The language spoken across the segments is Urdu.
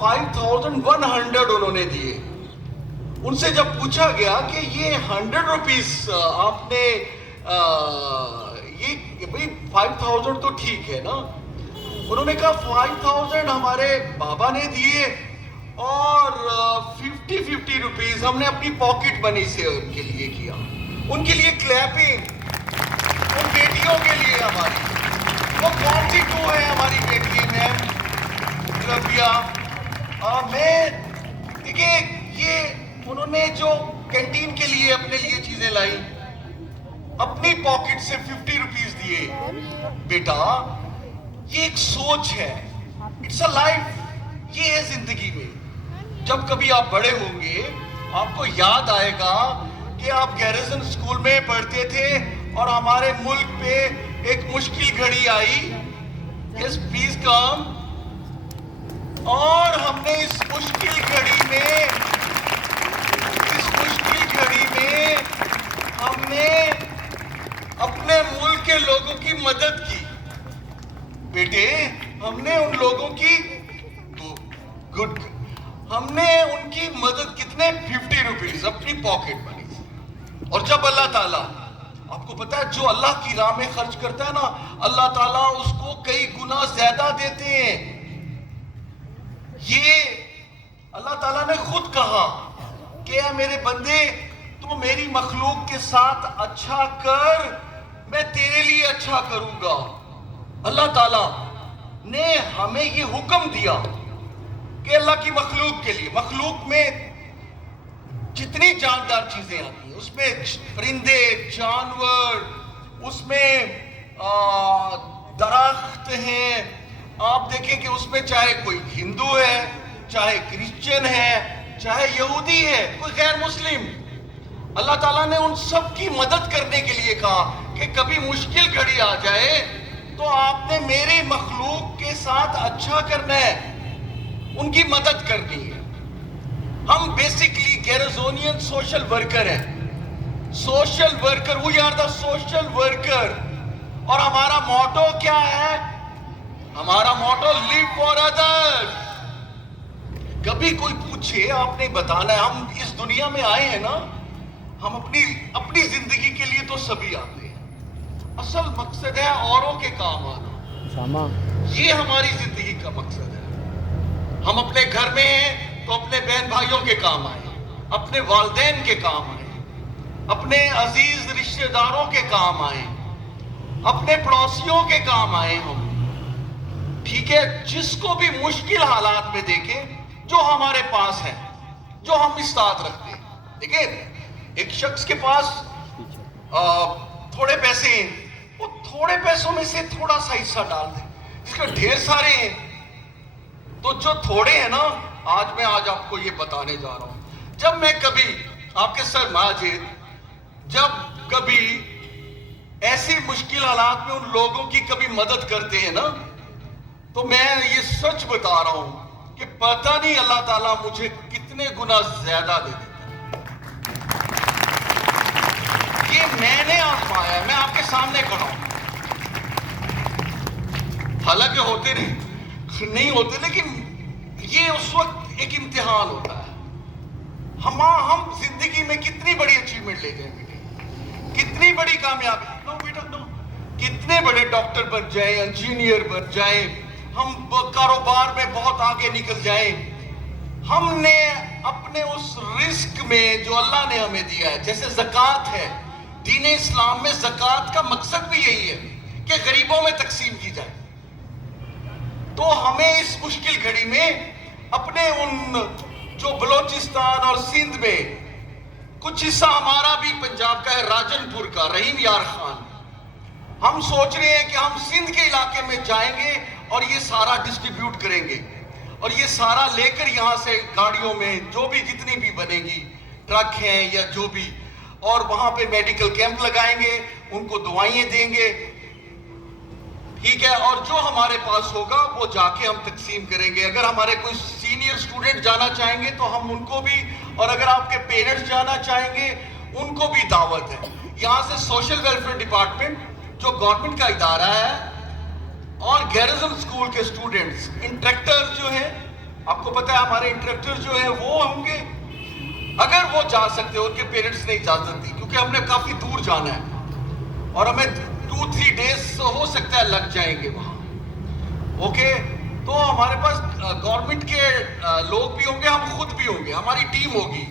5100 انہوں نے دیے. ان سے جب پوچھا گیا کہ یہ 100 روپیز آپ نے یہ بھائی 5000 تو ٹھیک ہے نا, انہوں نے کہا 5000 ہمارے بابا نے دیے اور 50 روپیز ہم نے اپنی پاکٹ منی سے ان کے لیے کیا. ان کے لیے کلیپنگ, ان بیٹیوں کے لیے ہماری. وہ کون سی تو ہے ہماری بیٹی میم ربیہ. میں دیکھیں یہ انہوں نے جو کینٹین کے لیے اپنے لیے چیزیں لائی, اپنی پاکٹ سے 50 روپیز دیے. بیٹا یہ ایک سوچ ہے, اٹس اے لائف. یہ ہے زندگی میں. جب کبھی آپ بڑے ہوں گے آپ کو یاد آئے گا کہ آپ گیریزن اسکول میں پڑھتے تھے اور ہمارے ملک پہ ایک مشکل گھڑی آئی. یس پلیز کم. اور ہم نے اس مشکل گھڑی میں ہم نے اپنے ملک کے لوگوں کی مدد کی. بیٹے ہم نے ان لوگوں کی ہم نے ان کی مدد کتنے 50 روپیز اپنی پاکٹ منی سے. اور جب اللہ تعالیٰ, آپ کو پتا ہے جو اللہ کی راہ میں خرچ کرتا ہے نا, اللہ تعالیٰ اس کو کئی گنا زیادہ دیتے ہیں. یہ اللہ تعالیٰ نے خود کہا کہ اے میرے بندے تو میری مخلوق کے ساتھ اچھا کر, میں تیرے لیے اچھا کروں گا. اللہ تعالیٰ نے ہمیں یہ حکم دیا کہ اللہ کی مخلوق کے لیے, مخلوق میں جتنی جاندار چیزیں آتی ہیں, اس میں پرندے, جانور, اس میں درخت ہیں. آپ دیکھیں کہ اس میں چاہے کوئی ہندو ہے, چاہے کرسچن ہے, چاہے یہودی ہے, کوئی غیر مسلم, اللہ تعالیٰ نے ان سب کی مدد کرنے کے لیے کہا کہ کبھی مشکل گھڑی آ جائے تو آپ نے میری مخلوق کے ساتھ اچھا کرنا ہے, ان کی مدد کرنی ہے. ہم بیسکلی گیرزونین سوشل ورکر ہیں. Social worker, we are the social worker. اور ہمارا موٹو کیا ہے؟ ہمارا موٹو لیو فار ادرس. کبھی کوئی پوچھے آپ نے بتانا ہے. ہم اس دنیا میں آئے ہیں نا, ہم اپنی زندگی کے لیے تو سبھی آتے ہیں. اصل مقصد ہے اوروں کے کام آنا. یہ ہماری زندگی کا مقصد ہے. ہم اپنے گھر میں ہیں تو اپنے بہن بھائیوں کے کام آئے, اپنے والدین کے کام آئے, اپنے عزیز رشتہ داروں کے کام آئے, اپنے پڑوسیوں کے کام آئے ہم. ٹھیک ہے, جس کو بھی مشکل حالات میں دیکھیں, جو ہمارے پاس ہے, جو ہم اس ساتھ رکھتے ہیں. دیکھیں ایک شخص کے پاس تھوڑے پیسے ہیں, وہ تھوڑے پیسوں میں سے تھوڑا سا حصہ ڈال دیں. جس کا ڈھیر سارے ہیں تو جو تھوڑے ہیں نا, میں آج آپ کو یہ بتانے جا رہا ہوں. جب میں کبھی آپ کے سر ماجد, جب کبھی ایسی مشکل حالات میں ان لوگوں کی کبھی مدد کرتے ہیں نا, تو میں یہ سچ بتا رہا ہوں کہ پتہ نہیں اللہ تعالیٰ مجھے کتنے گنا زیادہ دے دیتا. یہ میں نے آزمایا ہے, میں آپ کے سامنے کھڑا ہوں. حالانکہ ہوتے نہیں ہوتے, لیکن یہ اس وقت ایک امتحان ہوتا ہے. ہم زندگی میں کتنی بڑی اچیومنٹ لے جائیں بیٹے, کتنی بڑی کامیابی, نو بیٹا نو, کتنے بڑے ڈاکٹر بن جائیں, انجینئر بن جائیں, ہم کاروبار میں بہت آگے نکل جائیں, ہم نے اپنے اس رزق میں جو اللہ نے ہمیں دیا ہے, جیسے زکوٰۃ ہے, دین اسلام میں زکوٰۃ کا مقصد بھی یہی ہے کہ غریبوں میں تقسیم کی جائے. تو ہمیں اس مشکل گھڑی میں اپنے ان جو بلوچستان اور سندھ میں کچھ حصہ ہمارا بھی پنجاب کا ہے, راجن پور کا, رحیم یار خان, ہم سوچ رہے ہیں کہ ہم سندھ کے علاقے میں جائیں گے اور یہ سارا ڈسٹریبیوٹ کریں گے, اور یہ سارا لے کر یہاں سے گاڑیوں میں جو بھی جتنی بھی بنے گی, ٹرک ہیں یا جو بھی, اور وہاں پہ میڈیکل کیمپ لگائیں گے, ان کو دوائیں دیں گے. ٹھیک ہے, اور جو ہمارے پاس ہوگا وہ جا کے ہم تقسیم کریں گے. اگر ہمارے کوئی سینئر اسٹوڈنٹ جانا چاہیں گے تو ہم ان کو بھی, اور اگر آپ کے پیرنٹس جانا چاہیں گے ان کو بھی دعوت ہے. یہاں سے سوشل ویلفیئر ڈپارٹمنٹ جو گورنمنٹ کا ادارہ ہے اور گیریزن اسکول کے اسٹوڈنٹس, انٹریکٹر جو ہیں, آپ کو پتا ہے ہمارے انٹریکٹر جو ہیں وہ ہوں گے، اگر وہ جا سکتے، ان کے پیرنٹس نے اجازت دی، کیونکہ ہم نے کافی دور جانا ہے اور ہمیں 2-3 ڈیز ہو سکتا ہے لگ جائیں گے وہاں، اوکے؟ تو ہمارے پاس گورنمنٹ کے لوگ بھی ہوں گے، ہم خود بھی ہوں گے، ہماری ٹیم ہوگی،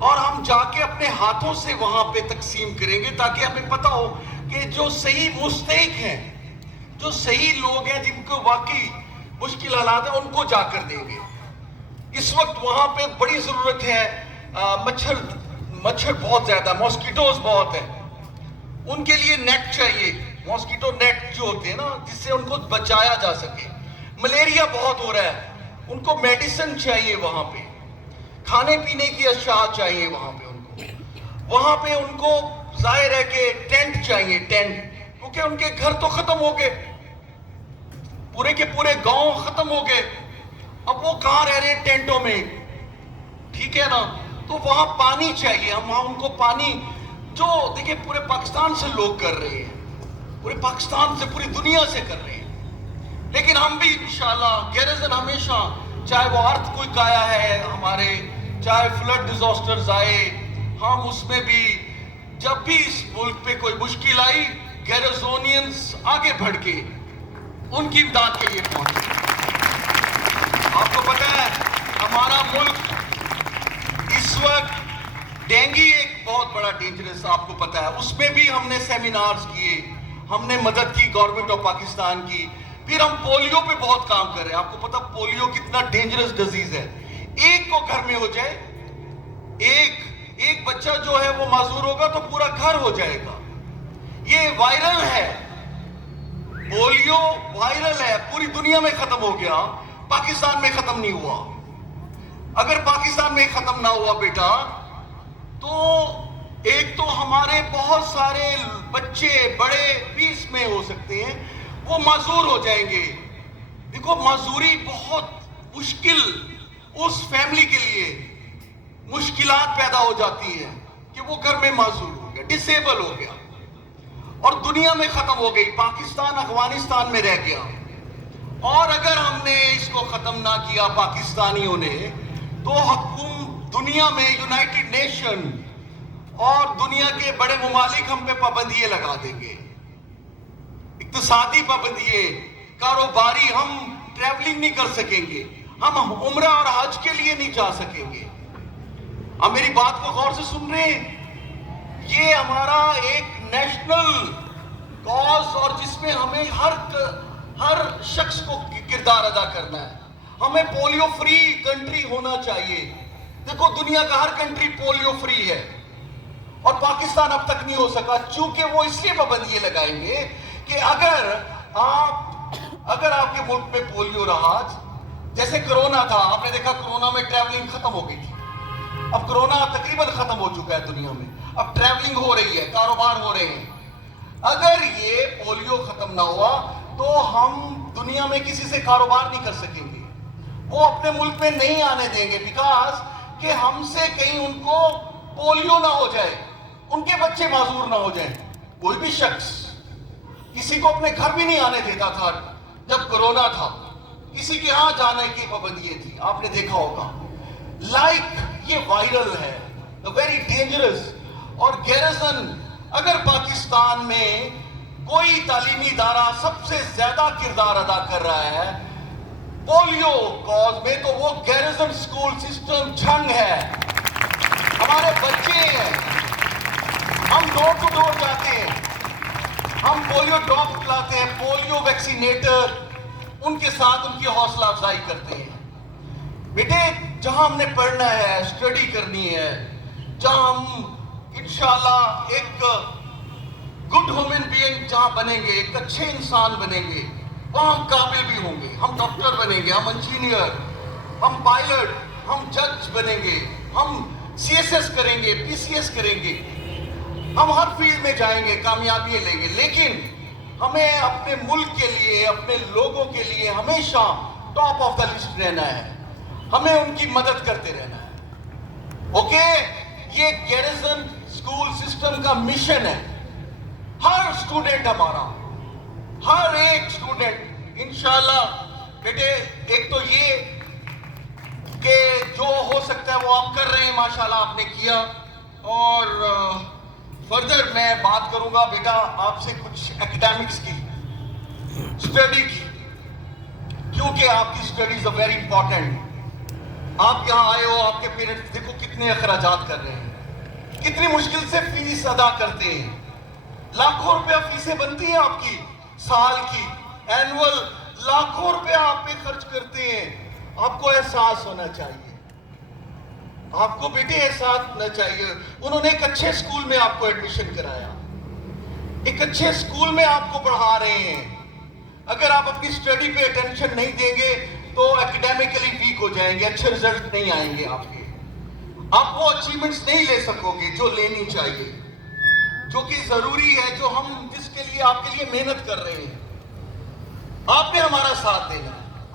اور ہم جا کے اپنے ہاتھوں سے وہاں پہ تقسیم کریں گے تاکہ ہمیں پتا ہو کہ جو صحیح مستحق ہیں، جو صحیح لوگ ہیں جن کو واقعی مشکل حالات ہیں، ان کو جا کر دیں گے۔ اس وقت وہاں پہ بڑی ضرورت ہے، مچھر بہت زیادہ، ماسکیٹوز بہت ہیں، ان کے لیے نیٹ چاہیے، ماسکیٹو نیٹ جو ہوتے ہیں نا، جس سے ان کو بچایا جا سکے۔ ملیریا بہت ہو رہا ہے، ان کو میڈیسن چاہیے، وہاں پہ کھانے پینے کی اشیاء چاہیے، وہاں پہ ان کو ظاہر ہے کہ ٹینٹ چاہیے، ٹینٹ، کیونکہ ان کے گھر تو ختم ہو گئے، پورے کے پورے گاؤں ختم ہو گئے، اب وہ کہاں رہ رہے ہیں؟ ٹینٹوں میں، ٹھیک ہے نا؟ تو وہاں پانی چاہیے، ہم وہاں ان کو پانی، جو دیکھیں پورے پاکستان سے لوگ کر رہے ہیں، پورے پاکستان سے، پوری دنیا سے کر رہے ہیں، لیکن ہم بھی انشاءاللہ گیرزن ہمیشہ، چاہے وہ ارتھ کوئی آیا ہے ہمارے، چاہے فلڈ ڈیزاسٹرز آئے، ہم اس میں بھی جب بھی اس ملک پہ کوئی مشکل آئی، گیرزونینز آگے بڑھ کے ان کی امداد کے لیے پہنچے۔ آپ کو پتہ ہے ہمارا ملک اس وقت ڈینگی ایک بہت بڑا ڈینجرس، آپ کو پتہ ہے، اس میں بھی ہم نے سیمینارز کیے، ہم نے مدد کی گورنمنٹ آف پاکستان کی، پھر ہم پولیو پہ بہت کام کر رہے ہیں۔ آپ کو پتہ پولیو کتنا ڈینجرس ڈیزیز ہے، ایک کو گھر میں ہو جائے، ایک بچہ جو ہے وہ معذور ہوگا تو پورا گھر ہو جائے گا، یہ وائرل ہے، پولیو وائرل ہے، پوری دنیا میں ختم ہو گیا، پاکستان میں ختم نہیں ہوا۔ اگر پاکستان میں ختم نہ ہوا بیٹا، تو ایک تو ہمارے بہت سارے بچے بڑے بھی اس میں ہو سکتے ہیں، وہ معذور ہو جائیں گے۔ دیکھو معذوری بہت مشکل، اس فیملی کے لیے مشکلات پیدا ہو جاتی ہیں کہ وہ گھر میں معذور ہو گیا، ڈسیبل ہو گیا، اور دنیا میں ختم ہو گئی، پاکستان افغانستان میں رہ گیا۔ اور اگر ہم نے اس کو ختم نہ کیا پاکستانیوں نے، تو دنیا میں یونائٹڈ نیشن اور دنیا کے بڑے ممالک ہم پہ پابندیاں لگا دیں گے، اقتصادی پابندیاں، کاروباری، ہم ٹریولنگ نہیں کر سکیں گے، ہم عمرہ اور حج کے لیے نہیں جا سکیں گے۔ آپ میری بات کو غور سے سن رہے ہیں؟ یہ ہمارا ایک نیشنل کاز، اور جس میں ہمیں ہر شخص کو کردار ادا کرنا ہے۔ ہمیں پولیو فری کنٹری ہونا چاہیے۔ دیکھو دنیا کا ہر کنٹری پولیو فری ہے، اور پاکستان اب تک نہیں ہو سکا، چونکہ وہ اس لیے پابندیاں لگائیں گے کہ اگر آپ کے ملک میں پولیو رہا، جیسے کرونا تھا، آپ نے دیکھا کرونا میں ٹریولنگ ختم ہو گئی تھی، اب کرونا تقریباً ختم ہو چکا ہے دنیا میں، اب ٹریولنگ ہو رہی ہے، کاروبار ہو رہے ہیں۔ اگر یہ پولیو ختم نہ ہوا تو ہم دنیا میں کسی سے کاروبار نہیں کر سکیں گے، وہ اپنے ملک میں نہیں آنے دیں گے، بیکاز کہ ہم سے کہیں ان کو پولیو نہ ہو جائے، ان کے بچے معذور نہ ہو جائیں۔ کوئی بھی شخص کسی کو اپنے گھر بھی نہیں آنے دیتا تھا جب کرونا تھا، کسی کے ہاں جانے کی پابندیاں تھی، آپ نے دیکھا ہوگا۔ یہ وائرل ہے، ویری ڈینجرس۔ اور گیرزن، اگر پاکستان میں کوئی تعلیمی ادارہ سب سے زیادہ کردار ادا کر رہا ہے پولیو کاز میں، تو وہ گیرزن سکول سسٹم جھنگ ہے، ہمارے بچے ہیں، ہم ڈور ٹو ڈور جاتے ہیں، ہم پولیو ڈراپ کھلاتے ہیں، پولیو ویکسینیٹر، ان کے ساتھ ان کی حوصلہ افزائی کرتے ہیں۔ بیٹے جہاں ہم نے پڑھنا ہے، اسٹڈی کرنی ہے، جہاں ہم انشاءاللہ ایک گڈ ہیومن بینگ جہاں بنیں گے، ایک اچھے انسان بنیں گے، وہاں ہم قابل بھی ہوں گے، ہم ڈاکٹر بنیں گے، ہم انجینئر، ہم پائلٹ، ہم جج بنیں گے، ہم سی ایس ایس کریں گے، پی سی ایس کریں گے، ہم ہر فیلڈ میں جائیں گے، کامیابیاں لیں گے، لیکن ہمیں اپنے ملک کے لیے، اپنے لوگوں کے لیے ہمیشہ ٹاپ آف دا لسٹ رہنا ہے، ہمیں ان کی مدد کرتے رہنا ہے، اوکے؟ یہ گیرزن سکول سسٹم کا مشن ہے، ہر سٹوڈنٹ ہمارا، ہر ایک سٹوڈنٹ انشاءاللہ۔ بیٹے ایک تو یہ پرفارم کر رہے ہیں ماشاءاللہ آپ نے کیا. اور فردر میں بات کروں گا بیٹا آپ سے کچھ ایکڈیمکس کی, اسٹڈی کی, کیونکہ آپ کی اسٹڈیز آر ویری امپورٹنٹ. آپ یہاں آئے ہو, آپ کے پیرنٹس دیکھو کتنے اخراجات کر رہے ہیں, کتنی مشکل سے فیس ادا کرتے ہیں. لاکھوں روپیہ فیسیں بنتی ہیں آپ کی سال کی, اینول لاکھوں روپیہ آپ پہ خرچ کرتے ہیں. آپ کو احساس ہونا چاہیے, آپ کو بیٹے احساس ہونا چاہیے. انہوں نے ایک اچھے اسکول میں آپ کو ایڈمیشن کرایا, ایک اچھے اسکول میں آپ کو پڑھا رہے ہیں. اگر آپ اپنی اسٹڈی پہ اٹینشن نہیں دیں گے تو ایکڈیمکلی ویک ہو جائیں گے, اچھے رزلٹ نہیں آئیں گے آپ کے, آپ وہ اچیومنٹس نہیں لے سکو گے جو لینی چاہیے, جو کہ ضروری ہے, جو ہم جس کے لیے آپ کے لیے محنت کر رہے ہیں. آپ نے ہمارا ساتھ دینا,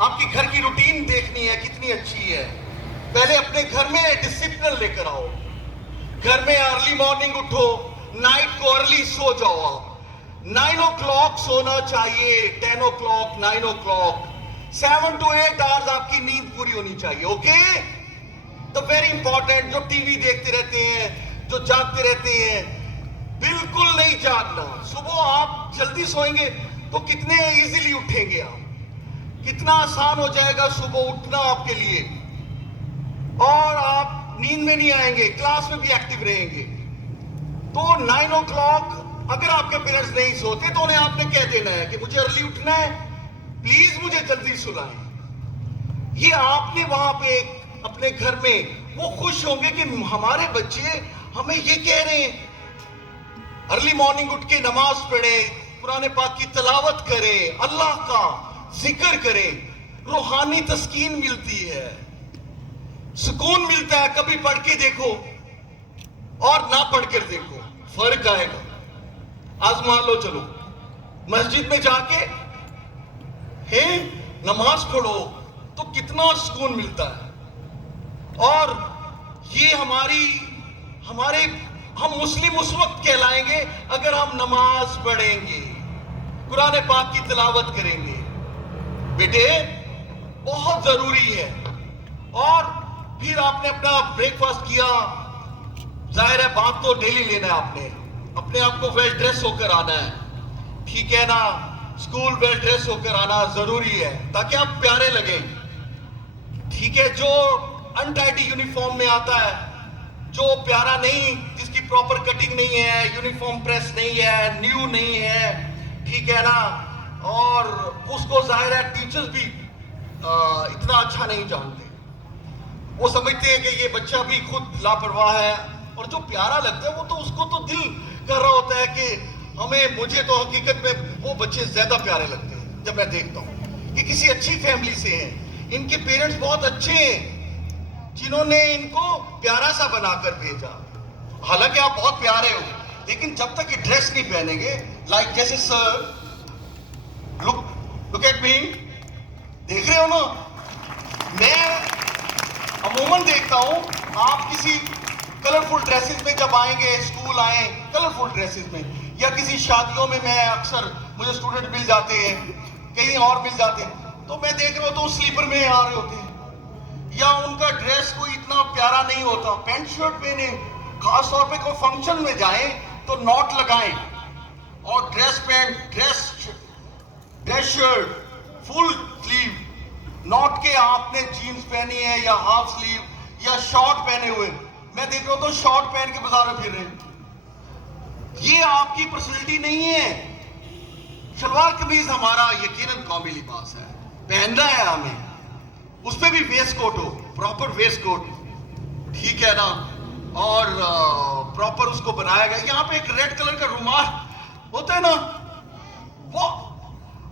آپ کی گھر کی روٹین دیکھنی ہے کتنی اچھی ہے. پہلے اپنے گھر میں ڈسپلن لے کر آؤ, گھر میں ارلی مارننگ اٹھو, نائٹ کو ارلی سو جاؤ. 9 o'clock سونا چاہیے, 10 o'clock, 9 o'clock, 7 to 8 hours آپ کی نیند پوری ہونی چاہیے. اوکے, تو ویری امپورٹنٹ. جو ٹی وی دیکھتے رہتے ہیں, جو جاگتے رہتے ہیں, بالکل نہیں جاگنا. صبح آپ جلدی سوئیں گے تو کتنے ایزیلی اٹھیں گے آپ, کتنا آسان ہو جائے گا صبح اٹھنا آپ کے لیے, اور آپ نیند میں نہیں آئیں گے, کلاس میں بھی ایکٹیو رہیں گے. تو 9 o'clock اگر آپ کے پیرنٹس نہیں سوتے تو انہیں آپ نے کہہ دینا ہے کہ مجھے ارلی اٹھنا ہے, پلیز مجھے جلدی سلائیں. یہ آپ نے وہاں پہ اپنے گھر میں, وہ خوش ہوں گے کہ ہمارے بچے ہمیں یہ کہہ رہے ہیں. ارلی مارننگ اٹھ کے نماز پڑھیں, قرآن پاک کی تلاوت کریں, اللہ کا ذکر کریں, روحانی تسکین ملتی ہے, سکون ملتا ہے. کبھی پڑھ کے دیکھو اور نہ پڑھ کر دیکھو, فرق آئے گا. آزما لو, چلو مسجد میں جا کے نماز پڑھو تو کتنا سکون ملتا ہے. اور یہ ہم مسلم اس وقت کہلائیں گے اگر ہم نماز پڑھیں گے, قرآن پاک کی تلاوت کریں گے. بیٹے بہت ضروری ہے. اور پھر آپ نے اپنا بریک فاسٹ کیا, ظاہر ہے بات تو ڈیلی لینا ہے, آپ نے اپنے آپ کو ویل ڈریس ہو کر آنا ہے, ٹھیک ہے نا. اسکول ویل ڈریس ہو کر آنا ضروری ہے تاکہ آپ پیارے لگیں, ٹھیک ہے. جو انٹائٹی یونیفارم میں آتا ہے, جو پیارا نہیں, جس کی پراپر کٹنگ نہیں ہے, یونیفارم پریس نہیں ہے, نیو نہیں ہے, ٹھیک ہے نا, اور اس کو ظاہر ہے ٹیچرز بھی اتنا اچھا نہیں جانتے. وہ سمجھتے ہیں کہ یہ بچہ بھی خود لاپرواہ ہے, اور جو پیارا لگتا ہے وہ تو اس کو تو دل کر رہا ہوتا ہے کہ مجھے تو حقیقت میں وہ بچے زیادہ پیارے لگتے ہیں جب میں دیکھتا ہوں کہ کسی اچھی فیملی سے ہیں, ان کے پیرنٹس بہت اچھے ہیں جنہوں نے ان کو پیارا سا بنا کر بھیجا. حالانکہ آپ بہت پیارے ہو, لیکن جب تک یہ ڈریس نہیں پہنیں گے, لائک جیسے سر لک ایٹ می, دیکھ رہے ہو نا, میں عموماً دیکھتا ہوں آپ کسی کلرفل ڈریسز میں جب آئیں گے, اسکول آئیں کلرفل ڈریسز میں, یا کسی شادیوں میں اکثر مجھے اسٹوڈنٹ مل جاتے ہیں, کہیں اور مل جاتے ہیں, تو میں دیکھ رہا ہوں تو سلیپر میں آ رہے ہوتے ہیں, یا ان کا ڈریس کوئی اتنا پیارا نہیں ہوتا. پینٹ شرٹ پہنے, خاص طور پہ کوئی فنکشن میں جائیں تو ناٹ لگائیں, اور dress pant, dress shirt full sleeve, knot کے آپ نے جینز پہنی ہے یا ہاف سلیو یا شارٹ پہنے ہوئے. میں دیکھ رہا ہوں تو شارٹ پہن کے بازار میں پھر رہے ہیں. یہ آپ کی پرسنالٹی نہیں ہے. شلوار قمیض ہمارا یقیناً قومی لباس ہے, پہننا ہے ہمیں, اس پہ بھی ویسٹ کوٹ ہو, پراپر ویسٹ کوٹ, ٹھیک ہے نا, اور پراپر اس کو بنایا گیا. یہاں پہ ایک ریڈ کلر کا رومال ہوتا ہے نا, وہ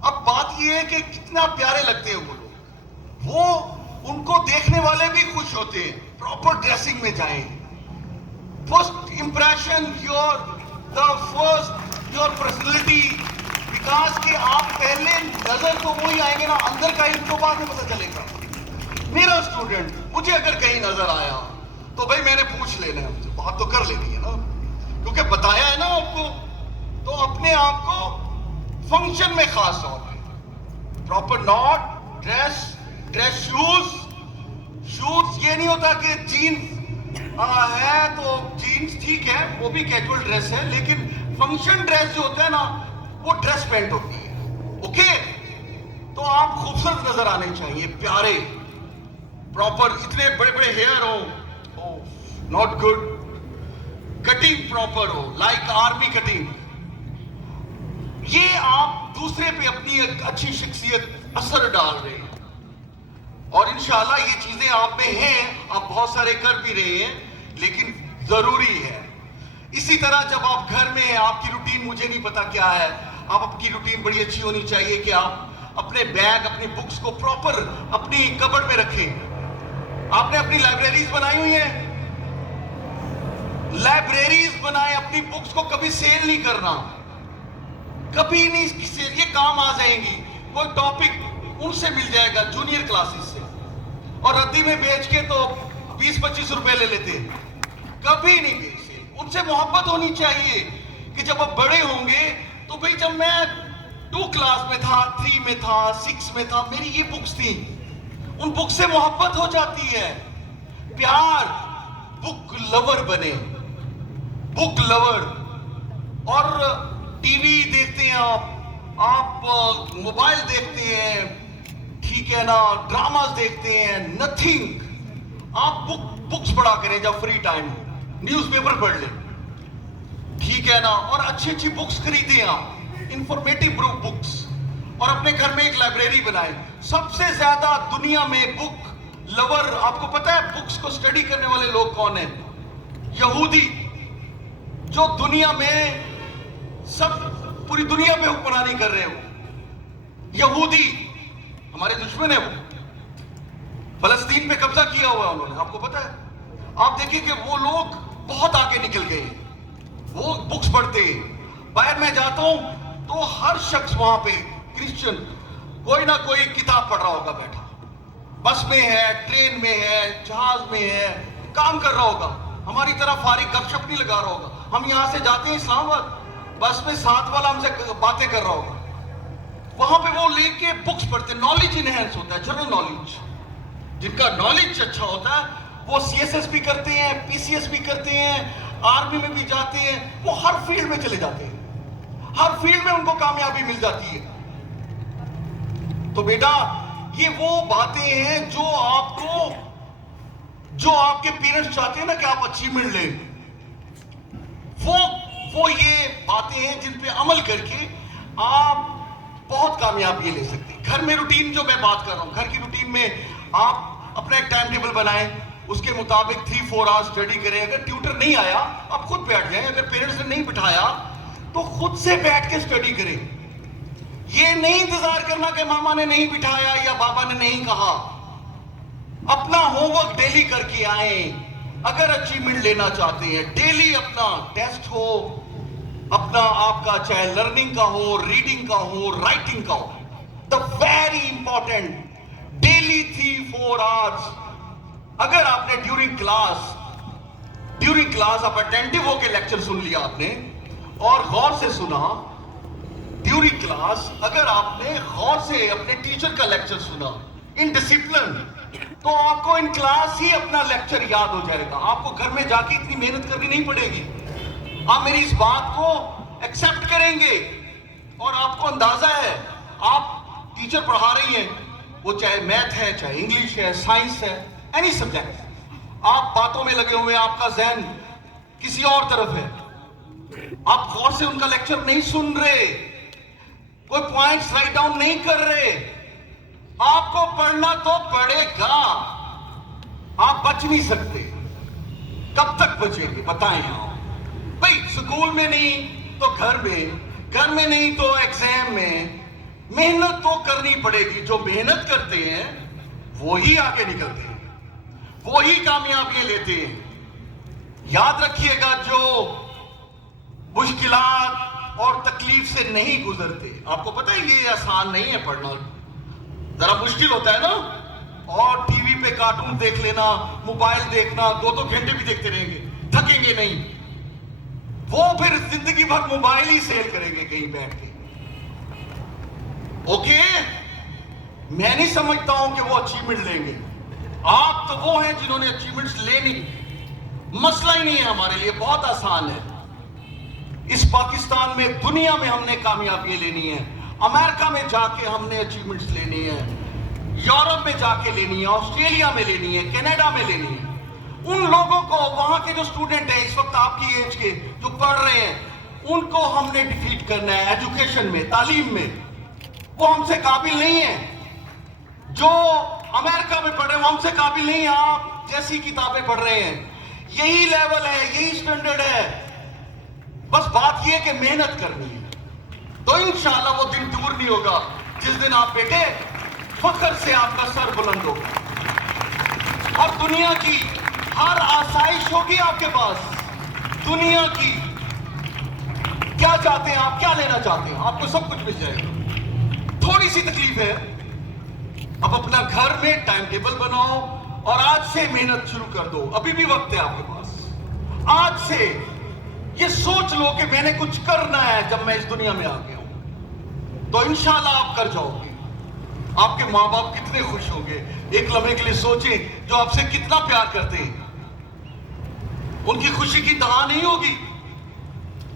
اب بات یہ ہے کہ کتنا پیارے لگتے ہیں وہ لوگ, وہ ان کو دیکھنے والے بھی خوش ہوتے ہیں. پراپر ڈریسنگ میں جائیں. First impression your personality, because کہ آپ پہلے نظر تو وہی آئیں گے نا, اندر کا ان کو بعد میں پتہ چلے گا. میرا اسٹوڈنٹ مجھے اگر کہیں نظر آیا تو بھائی میں نے پوچھ لینا ہے, مجھے بات تو کر لینی ہے نا, کیونکہ بتایا ہے نا آپ کو, تو اپنے آپ کو فنکشن میں خاص طور پہ پراپر ناٹ, ڈریس شوز. یہ نہیں ہوتا کہ جینز ہے تو جینس ٹھیک ہے, وہ بھی کیجول ڈریس ہے, لیکن فنکشن ڈریس جو ہوتا ہے نا وہ ڈریس پینٹ ہوتی ہے. اوکے, تو آپ خوبصورت نظر آنے چاہیے, پیارے, پراپر, اتنے بڑے بڑے hair who, not good, cutting proper who, like army cutting. یہ آپ دوسرے پہ اپنی ایک اچھی شخصیت اثر ڈال رہے ہیں, اور انشاءاللہ یہ چیزیں آپ میں ہیں, آپ بہت سارے کر بھی رہے ہیں, لیکن ضروری ہے. اسی طرح جب آپ گھر میں ہیں, آپ کی روٹین مجھے نہیں پتا کیا ہے, آپ کی روٹین بڑی اچھی ہونی چاہیے کہ آپ اپنے بیگ, اپنی بکس کو پراپر اپنی کبرڈ میں رکھیں. آپ نے اپنی لائبریریز بنائی ہوئی ہیں, لائبریریز بنائیں, اپنی بکس کو کبھی سیل نہیں کرنا, کبھی نہیں سیل, یہ کام آ جائیں گی. کوئی ٹاپک ان سے مل جائے گا, جونیئر کلاسز سے, اور ردی میں بیچ کے تو 20-25 روپے لے لیتے, کبھی نہیں بیچتے. ان سے محبت ہونی چاہیے کہ جب آپ بڑے ہوں گے تو بھئی جب میں 2 کلاس میں تھا, 3 میں تھا, 6 میں تھا, میری یہ بکس تھی, ان بک سے محبت ہو جاتی ہے. پیار, بک لور بنے, بک لور. اور ٹی وی دیکھتے ہیں آپ موبائل دیکھتے ہیں, ٹھیک ہے نا, ڈراماز دیکھتے ہیں, نتھنگ. آپ بکس پڑھا کریں جب فری ٹائم ہو, نیوز پیپر پڑھ لیں, ٹھیک ہے نا, اور اچھی اچھی بکس خریدیں آپ, انفارمیٹیو بکس, اور اپنے گھر میں ایک لائبریری بنائیں. سب سے زیادہ دنیا میں بک لور, آپ کو پتا ہے بکس کو اسٹڈی کرنے والے لوگ کون ہیں؟ یہودی, جو دنیا میں سب پوری دنیا پہ حکمرانی کر رہے ہو. یہودی ہمارے دشمن ہیں, وہ فلسطین پہ قبضہ کیا ہوا انہوں نے, آپ کو پتا ہے. آپ دیکھیں کہ وہ لوگ بہت آگے نکل گئے, وہ بکس پڑھتے. باہر میں جاتا ہوں تو ہر شخص وہاں پہ کرسچن کوئی نہ کوئی کتاب پڑھ رہا ہوگا بیٹھا, بس میں ہے, ٹرین میں ہے, جہاز میں ہے, کام کر رہا ہوگا. ہماری طرح فارغ گپ شپ نہیں لگا رہا ہوگا. ہم یہاں سے جاتے ہیں اسلام آباد, بس میں ساتھ والا ہم سے باتیں کر رہا ہوگا, وہاں پہ وہ لے کے بکس پڑھتے. نالج انہینس ہوتا ہے, جنرل نالج. جن کا نالج اچھا ہوتا ہے وہ سی ایس ایس بھی کرتے ہیں, پی سی ایس بھی کرتے ہیں, آرمی میں بھی جاتے ہیں, وہ ہر فیلڈ میں چلے جاتے ہیں, ہر فیلڈ میں ان کو کامیابی مل جاتی ہے. تو بیٹا یہ وہ باتیں ہیں جو آپ کو, جو آپ کے پیرنٹس چاہتے ہیں نا کہ آپ اچیومنٹ لیں, وہ یہ باتیں ہیں جن پہ عمل کر کے آپ بہت کامیابی لے سکتے ہیں. گھر میں روٹین جو میں بات کر رہا ہوں, گھر کی روٹین میں آپ اپنا ایک ٹائم ٹیبل بنائیں, اس کے مطابق 3-4 آورس اسٹڈی کریں. اگر ٹیوٹر نہیں آیا آپ خود بیٹھ جائیں, اگر پیرنٹس نے نہیں بٹھایا تو خود سے بیٹھ کے اسٹڈی کریں. یہ نہیں انتظار کرنا کہ ماما نے نہیں بٹھایا یا بابا نے نہیں کہا. اپنا ہوم ورک ڈیلی کر کے آئیں. اگر اچیومنٹ لینا چاہتے ہیں, ڈیلی اپنا ٹیسٹ ہو, اپنا آپ کا چاہے لرننگ کا ہو, ریڈنگ کا ہو, رائٹنگ کا ہو, the very important, daily 3-4 hours. اگر آپ نے ڈیورنگ کلاس آپ اٹینٹیو ہو کے لیکچر سن لیا آپ نے اور غور سے سنا, ڈیورنگ کلاس اگر آپ نے غور سے اپنے ٹیچر کا لیکچر سنا ان ڈسپلن, تو آپ کو ان کلاس ہی اپنا لیکچر یاد ہو جائے گا. آپ کو گھر میں جا کے اتنی محنت کرنی نہیں پڑے گی. آپ میری اس بات کو ایکسپٹ کریں گے, اور آپ کو اندازہ ہے آپ ٹیچر پڑھا رہی ہیں, وہ چاہے میتھ ہے, چاہے انگلش ہے, سائنس ہے, اینی سبجیکٹ, آپ باتوں میں لگے ہوئے, آپ کا ذہن کسی اور طرف ہے, آپ غور سے ان کا لیکچر نہیں سن رہے, کوئی پوائنٹس رائٹ ڈاؤن نہیں کر رہے. آپ کو پڑھنا تو پڑے گا, آپ بچ نہیں سکتے. کب تک بچیں گے بتائیں آپ؟ بھئی سکول میں نہیں تو گھر میں نہیں تو ایگزام میں. محنت تو کرنی پڑے گی. جو محنت کرتے ہیں وہی آگے نکلتے ہیں, وہی کامیابیاں لیتے ہیں. یاد رکھیے گا, جو مشکلات اور تکلیف سے نہیں گزرتے, آپ کو پتہ ہے یہ آسان نہیں ہے پڑھنا, ذرا مشکل ہوتا ہے نا. اور ٹی وی پہ کارٹون دیکھ لینا, موبائل دیکھنا, 2 گھنٹے بھی دیکھتے رہیں گے, تھکیں گے نہیں. وہ پھر زندگی بھر موبائل ہی سیل کریں گے کہیں بیٹھ کے. اوکے, میں نہیں سمجھتا ہوں کہ وہ اچیومنٹ لیں گے. آپ تو وہ ہیں جنہوں نے اچیومنٹس لینی, مسئلہ ہی نہیں ہے ہمارے لیے، بہت آسان ہے۔ اس پاکستان میں دنیا میں ہم نے کامیابی لینی ہے، امریکہ میں جا کے ہم نے اچیومنٹس لینی ہے، یورپ میں جا کے لینی ہے، آسٹریلیا میں لینی ہے، کینیڈا میں لینی ہے۔ ان لوگوں کو، وہاں کے جو سٹوڈنٹ ہیں اس وقت آپ کی ایج کے جو پڑھ رہے ہیں، ان کو ہم نے ڈیفیٹ کرنا ہے ایجوکیشن میں، تعلیم میں۔ وہ ہم سے قابل نہیں ہیں، جو امریکہ میں پڑھ رہے ہیں وہ ہم سے قابل نہیں ہیں، آپ جیسی کتابیں پڑھ رہے ہیں۔ یہی لیول ہے، یہی سٹینڈرڈ ہے، بس بات یہ ہے کہ محنت کرنی ہے۔ تو انشاءاللہ وہ دن دور نہیں ہوگا جس دن آپ بیٹے فخر سے آپ کا سر بلند ہوگا، اور دنیا کی ہر آسائش ہوگی آپ کے پاس۔ دنیا کی کیا چاہتے ہیں آپ، کیا لینا چاہتے ہیں، آپ کو سب کچھ مل جائے گا۔ تھوڑی سی تکلیف ہے، اب اپنا گھر میں ٹائم ٹیبل بناؤ اور آج سے محنت شروع کر دو، ابھی بھی وقت ہے آپ کے پاس۔ آج سے یہ سوچ لو کہ میں نے کچھ کرنا ہے جب میں اس دنیا میں آ گیا ہوں، تو انشاءاللہ آپ کر جاؤ گے۔ آپ کے ماں باپ کتنے خوش ہوں گے، ایک لمحے کے لیے سوچیں، جو آپ سے کتنا پیار کرتے ہیں، ان کی خوشی کی انتہا نہیں ہوگی۔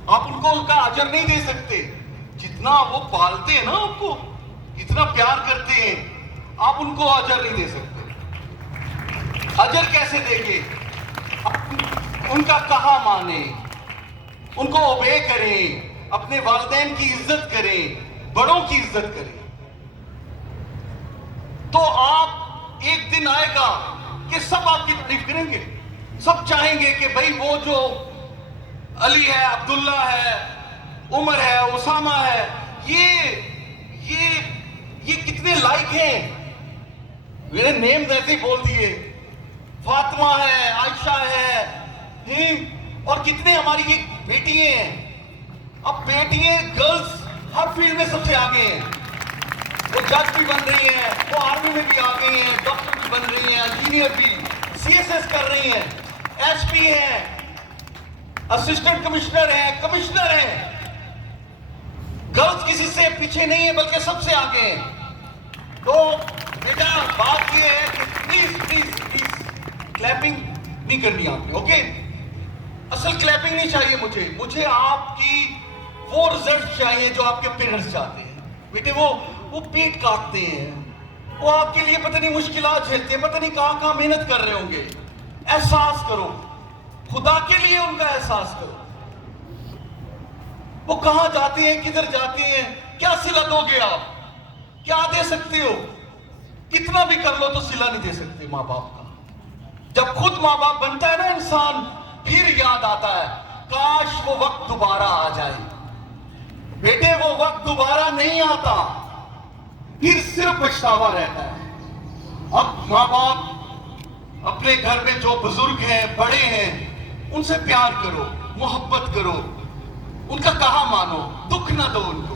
آپ ان کو ان کا اجر نہیں دے سکتے، جتنا وہ پالتے ہیں نا آپ کو، اتنا پیار کرتے ہیں، آپ ان کو اجر نہیں دے سکتے۔ اجر کیسے دیں گے؟ ان کا کہا مانیں، ان کو اوبے کریں، اپنے والدین کی عزت کریں، بڑوں کی عزت کریں، تو آپ ایک دن آئے گا کہ سب آپ کی تعریف کریں گے، سب چاہیں گے کہ بھئی وہ جو علی ہے، عبداللہ ہے، عمر ہے، اسامہ ہے، یہ کتنے لائق ہیں، میرے نیم ایسے ہی بول دیے، فاطمہ ہے، عائشہ ہے، اور کتنے ہماری یہ بیٹیاں ہیں۔ اب بیٹیاں گرلز ہر فیلڈ میں سب سے آگے ہیں، وہ جج بھی بن رہی ہیں، وہ آرمی میں بھی آگے ہیں، ڈاکٹر بھی بن رہی ہیں، انجینئر بھی، سی ایس ایس کر رہی ہیں، ایس پی ہیں، اسسٹنٹ کمشنر ہیں، کمشنر ہیں۔ گرلز کسی سے پیچھے نہیں ہیں بلکہ سب سے آگے ہیں۔ تو بیٹا بات یہ ہے کہ پلیز کلیپنگ نہیں کرنی آپ نے، اوکے؟ اصل کلیپنگ نہیں چاہیے مجھے آپ کی وہ رزلٹ چاہیے جو آپ کے پیرنٹس چاہتے ہیں۔ بیٹے وہ پیٹ کاٹتے ہیں، وہ آپ کے لیے پتہ نہیں مشکلات جھیلتے ہیں، پتہ نہیں کہاں محنت کر رہے ہوں گے۔ احساس کرو، خدا کے لیے ان کا احساس کرو، وہ کہاں جاتے ہیں، کدھر جاتے ہیں، کیا صلہ دو گے آپ، کیا دے سکتے ہو؟ کتنا بھی کر لو تو صلہ نہیں دے سکتے ماں باپ کا۔ جب خود ماں باپ بنتا ہے نا انسان، پھر یاد آتا ہے کاش وہ وقت دوبارہ آ جائے۔ بیٹے وہ وقت دوبارہ نہیں آتا، پھر صرف پچھتاوا رہتا ہے۔ اب ماں باپ اپنے گھر میں جو بزرگ ہیں، بڑے ہیں، ان سے پیار کرو، محبت کرو، ان کا کہا مانو، دکھ نہ دو ان کو،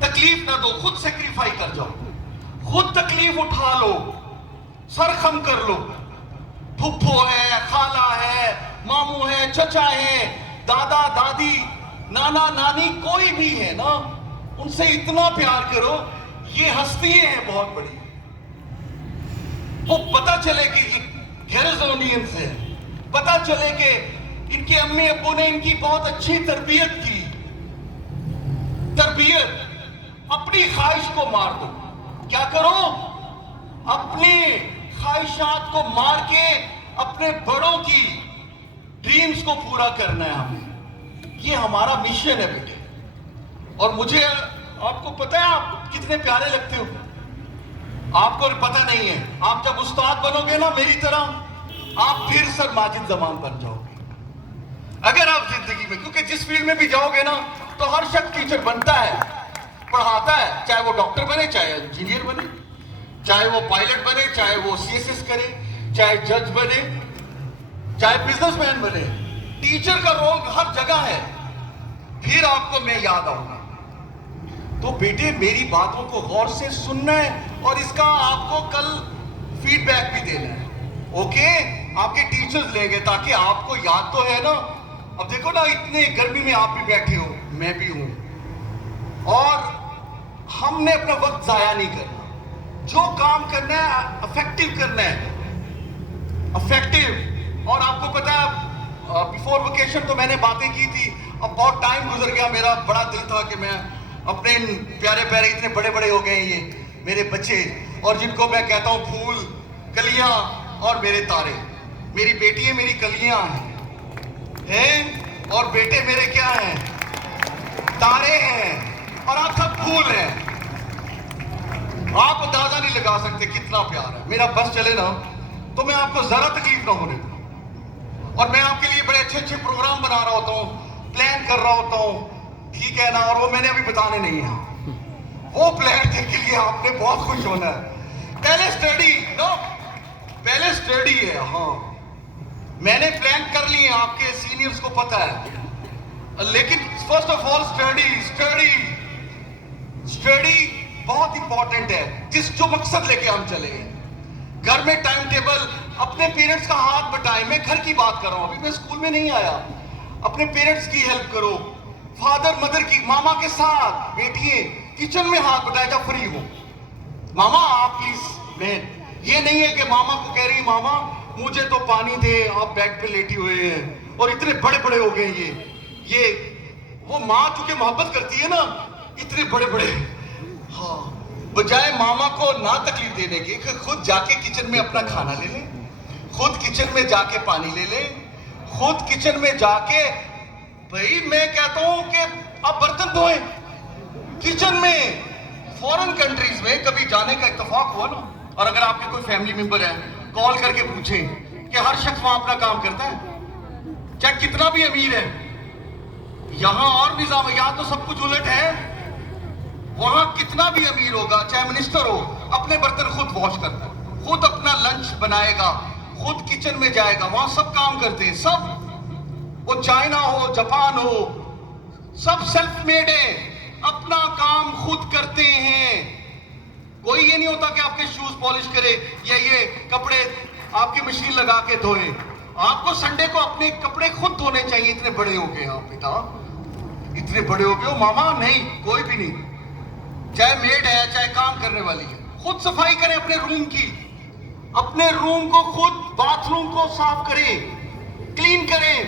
تکلیف نہ دو، خود سیکریفائی کر جاؤ، خود تکلیف اٹھا لو، سر خم کر لو۔ پھپھو ہے، خالہ ہے، ماموں ہے، چچا ہے، دادا دادی، نانا نانی، کوئی بھی ہے نا، ان سے اتنا پیار کرو۔ یہ ہستیاں ہیں بہت بڑی، وہ پتہ چلے کہ گیرزونینز ہے، پتہ چلے کہ ان کے امی ابو نے ان کی بہت اچھی تربیت کی۔ تربیت، اپنی خواہش کو مار دو۔ کیا کرو؟ اپنی خواہشات کو مار کے اپنے بڑوں کی ڈریمز کو پورا کرنا ہے ہمیں۔ یہ ہمارا مشن ہے بیٹے، اور مجھے آپ کو پتہ ہے آپ کتنے پیارے لگتے ہو، آپ کو پتہ نہیں ہے، آپ جب استاد بنو گے نا میری طرح، آپ پھر سر ماجد زمان بن جاؤ گے۔ اگر آپ زندگی میں، کیونکہ جس فیلڈ میں بھی جاؤ گے نا تو ہر شخص ٹیچر بنتا ہے، پڑھاتا ہے، چاہے وہ ڈاکٹر بنے، چاہے انجینئر بنے، چاہے وہ پائلٹ بنے، چاہے وہ سی ایس ایس کرے، چاہے جج بنے، چاہے بزنس مین بنے۔ ٹیچر کا رول ہر جگہ ہے۔ پھر آپ کو میں یاد آؤں گا، تو بیٹے میری باتوں کو غور سے سننا ہے اور اس کا آپ کو کل فیڈ بیک بھی دینا ہے، اوکے؟ آپ کے ٹیچرز لیں گے تاکہ آپ کو یاد تو ہے نا۔ اب دیکھو نا، اتنے گرمی میں آپ بھی بیٹھے ہو، میں بھی ہوں، اور ہم نے اپنا وقت ضائع نہیں کرنا۔ جو کام کرنا ہے افیکٹو کرنا ہے، افیکٹو، اور اور آپ کو پتا ہے بیفور ویکیشن تو میں نے باتیں کی تھی, اب بہت ٹائم گزر گیا, میرا بڑا دل تھا کہ میں اپنے پیارے پیارے اتنے بڑے بڑے ہو گئے یہ میرے بچے, اور جن کو میں کہتا ہوں پھول, کلیاں اور میرے تارے. میری بیٹیاں میری کلیاں ہیں اور بیٹے میرے کیا ہیں, تارے ہیں, اور آپ سب پھول ہیں. آپ اندازہ نہیں لگا سکتے کتنا پیار ہے. میرا بس چلے نا تو میں آپ کو ذرا تکلیف نہ ہونے دوں, اور میں آپ کے لیے بڑے اچھے اچھے پروگرام بنا رہا ہوتا ہوں, پلان کر رہا ہوتا ہوں, ٹھیک ہے نا, اور وہ میں نے ابھی بتانے نہیں ہیں. وہ پلان دیکھ کے لیے آپ نے بہت خوش ہونا ہے. پہلے اسٹڈی ہے. ہاں میں نے پلان کر لی ہے, آپ کے سینئرز کو پتا ہے, لیکن فرسٹ آف آل اسٹڈی بہت امپورٹنٹ ہے. جو مقصد لے کے ہم چلے ہیں, گھر میں ٹائم ٹیبل, اپنے پیرنٹس کا ہاتھ بٹائیں. میں گھر کی بات کر رہا ہوں, ابھی میں اسکول میں نہیں آیا. اپنے پیرنٹس کی ہیلپ کرو, فادر مدر کی, ماما کے ساتھ بیٹھیے, کچن میں ہاتھ بٹائے جب فری ہو. ماما آپ پلیز, میں یہ نہیں ہے کہ ماما کو کہہ رہی ماما مجھے تو پانی دے, آپ بیڈ پہ لیٹی ہوئے ہیں اور اتنے بڑے بڑے ہو گئے. یہ وہ ماں چونکہ محبت کرتی ہے نا, اتنے بڑے بڑے, ہاں, بجائے ماما کو نہ تکلیف دینے کے کہ خود جا کے کچن میں اپنا کھانا لے لیں, خود کچن میں جا کے پانی لے لیں, خود کچن میں جا کے, بھائی میں کہتا ہوں کہ آپ برتن دھوئیں کچن میں. فورن کنٹریز میں کبھی جانے کا اتفاق ہوا نا, اور اگر آپ کے کوئی فیملی ممبر ہے, کال کر کے پوچھیں کہ ہر شخص وہاں اپنا کام کرتا ہے, چاہے کتنا بھی امیر ہے. یہاں اور نظام ہے, یہاں تو سب کچھ الٹ ہے. وہاں کتنا بھی امیر ہوگا, چاہے منسٹر ہو, اپنے برتن خود واش کرتا ہے, خود اپنا لنچ بنائے گا, خود کچن میں جائے گا. وہاں سب کام کرتے ہیں, سب, وہ چائنا ہو, جاپان ہو, سب سیلف میڈ ہے, اپنا کام خود کرتے ہیں. کوئی یہ نہیں ہوتا کہ آپ کے شوز پالش کرے یا یہ کپڑے آپ کی مشین لگا کے دھوئے. آپ کو سنڈے کو اپنے کپڑے خود دھونے چاہیے. اتنے بڑے ہو گئے آپ بیٹا, اتنے بڑے ہو گئے ہو. ماما نہیں, کوئی بھی نہیں, چاہے میڈ ہے چاہے کام کرنے والی ہے, خود صفائی کریں اپنے روم کی, اپنے روم کو خود, باتھ روم کو صاف کریں, کلین کریں,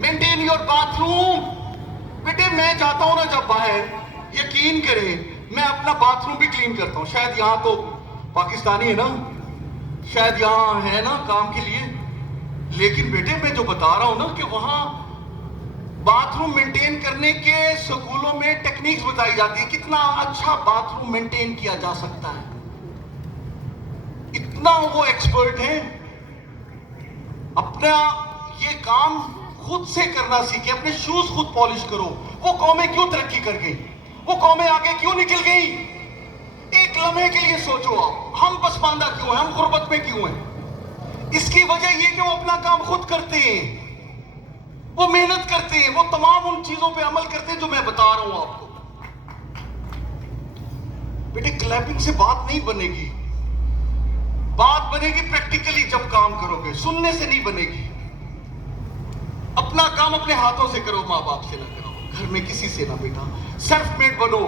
مینٹین یور باتھ روم. بیٹے میں جاتا ہوں نا جب باہر, یقین کریں میں اپنا باتھ روم بھی کلین کرتا ہوں. شاید یہاں تو پاکستانی ہے نا, شاید یہاں ہے نا کام کے لیے, لیکن بیٹے میں جو بتا رہا ہوں نا کہ وہاں باتھ روم مینٹین کرنے کے سکولوں میں ٹیکنیکس بتائی جاتی ہے, کتنا اچھا باتھ روم مینٹین کیا جا سکتا ہے. اتنا وہ ایکسپرٹ ہیں. اپنا یہ کام خود سے کرنا سیکھیں, اپنے شوز خود پالش کرو. وہ قومیں کیوں ترقی کر گئی, وہ قومیں آگے کیوں نکل گئی؟ ایک لمحے کے لیے سوچو آپ, ہم پسماندہ کیوں ہیں, ہم غربت میں کیوں ہیں؟ اس کی وجہ یہ کہ وہ اپنا کام خود کرتے ہیں, وہ محنت کرتے ہیں, وہ تمام ان چیزوں پہ عمل کرتے ہیں جو میں بتا رہا ہوں آپ کو. بیٹے کلیپنگ سے بات نہیں بنے گی, بات بنے گی پریکٹیکلی جب کام کرو گے, سننے سے نہیں بنے گی. اپنا کام اپنے ہاتھوں سے کرو, ماں باپ سے نہ کرو, گھر میں کسی سے نہ. بیٹا سیلف میڈ بنو,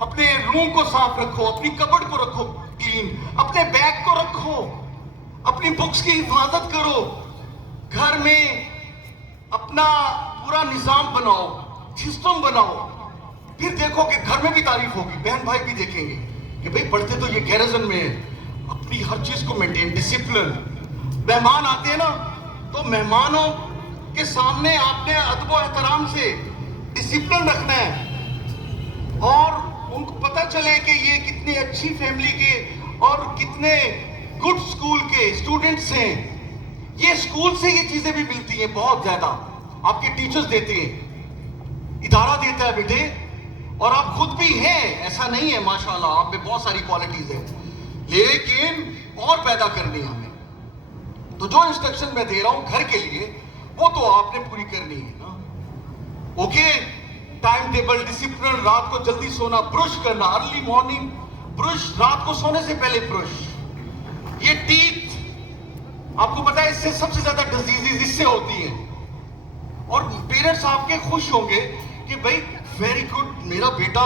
اپنے روم کو صاف رکھو, اپنی کبڈ کو رکھو کلین, اپنے بیگ کو رکھو, اپنی بکس کی حفاظت کرو, گھر میں اپنا پورا نظام بناؤ, سسٹم بناؤ. پھر دیکھو کہ گھر میں بھی تعریف ہوگی, بہن بھائی بھی دیکھیں گے کہ بھئی پڑھتے تو یہ گیرزن میں ہے, اپنی ہر چیز کو مینٹین, ڈسپلن. مہمان آتے ہیں نا تو مہمانوں کے سامنے آپ نے ادب و احترام سے ڈسپلن رکھنا ہے, اور ان کو پتہ چلے کہ یہ کتنی اچھی فیملی کے اور کتنے گڈ سکول کے اسٹوڈنٹس ہیں. یہ سکول سے یہ چیزیں بھی ملتی ہیں بہت زیادہ, آپ کے ٹیچرز دیتے ہیں, ادارہ دیتا ہے بیٹے, اور آپ خود بھی ہیں, ایسا نہیں ہے, ماشاءاللہ آپ میں بہت ساری کوالٹیز ہیں, لیکن اور پیدا کرنی ہے ہمیں. تو جو انسٹرکشن میں دے رہا ہوں گھر کے لیے, وہ تو آپ نے پوری کرنی ہے نا. اوکے, ٹائم ٹیبل, ڈسپلن, رات کو جلدی سونا, برش کرنا, ارلی مارننگ برش, رات کو سونے سے پہلے برش. یہ ٹیتھ, آپ کو پتا ہے اس سے سب سے زیادہ ڈیزیز اس سے ہوتی ہیں, اور پیرنٹس آپ کے خوش ہوں گے کہ بھئی ویری گڈ, میرا بیٹا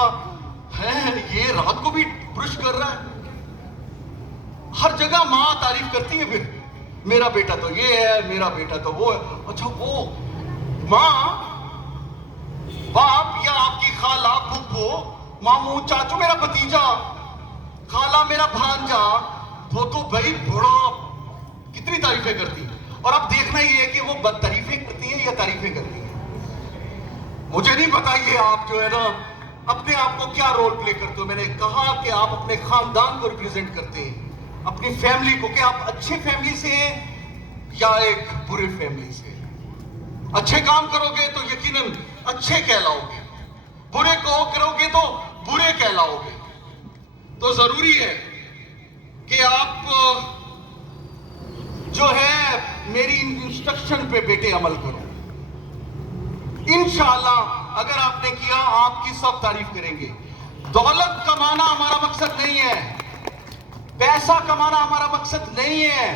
ہے یہ رات کو بھی برش کر رہا ہے. ہر جگہ ماں تعریف کرتی ہے, پھر میرا بیٹا تو یہ ہے, میرا بیٹا تو وہ ہے. اچھا وہ ماں باپ یا آپ کی خالہ پھپھو ماموں چاچو میرا بھتیجا خالہ میرا بھانجا وہ تو بھائی بڑا کتنی تعریفیں کرتی ہیں. اور اب دیکھنا یہ ہے کہ وہ بد تعریفیں کرتی ہیں یا تعریفیں کرتی ہیں. مجھے نہیں پتا یہ آپ جو ہے نا اپنے آپ کو کیا رول پلے کرتے ہو. میں نے کہا کہ آپ اپنے خاندان کو ریپرزینٹ کرتے ہیں, اپنی فیملی کو, کہ آپ اچھے فیملی سے ہیں یا ایک برے فیملی سے. اچھے کام کرو گے تو یقیناً اچھے کہلاؤ گے, برے کرو گے تو برے کہلاؤ گے. تو ضروری ہے کہ آپ جو ہے میری انسٹرکشن پہ بیٹے عمل کرو. انشاءاللہ اگر آپ نے کیا آپ کی سب تعریف کریں گے. دولت کمانا ہمارا مقصد نہیں ہے, پیسہ کمانا ہمارا مقصد نہیں ہے.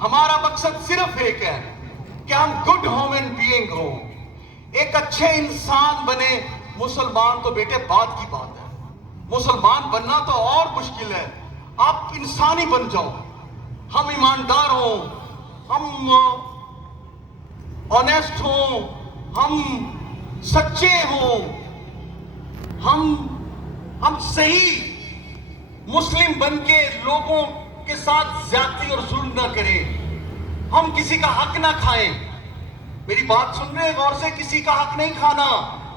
ہمارا مقصد صرف ایک ہے کہ ہم گڈ ہیومن بینگ ہوں, ایک اچھے انسان بنے. مسلمان تو بیٹے بات کی بات ہے, مسلمان بننا تو اور مشکل ہے. آپ انسانی بن جاؤ, ہم ایماندار ہوں, ہم آنیسٹ ہوں, ہم سچے ہوں, ہم صحیح مسلم بن کے لوگوں کے ساتھ زیادتی اور ظلم نہ کریں, ہم کسی کا حق نہ کھائیں. میری بات سن رہے ہیں غور سے؟ کسی کا حق نہیں کھانا,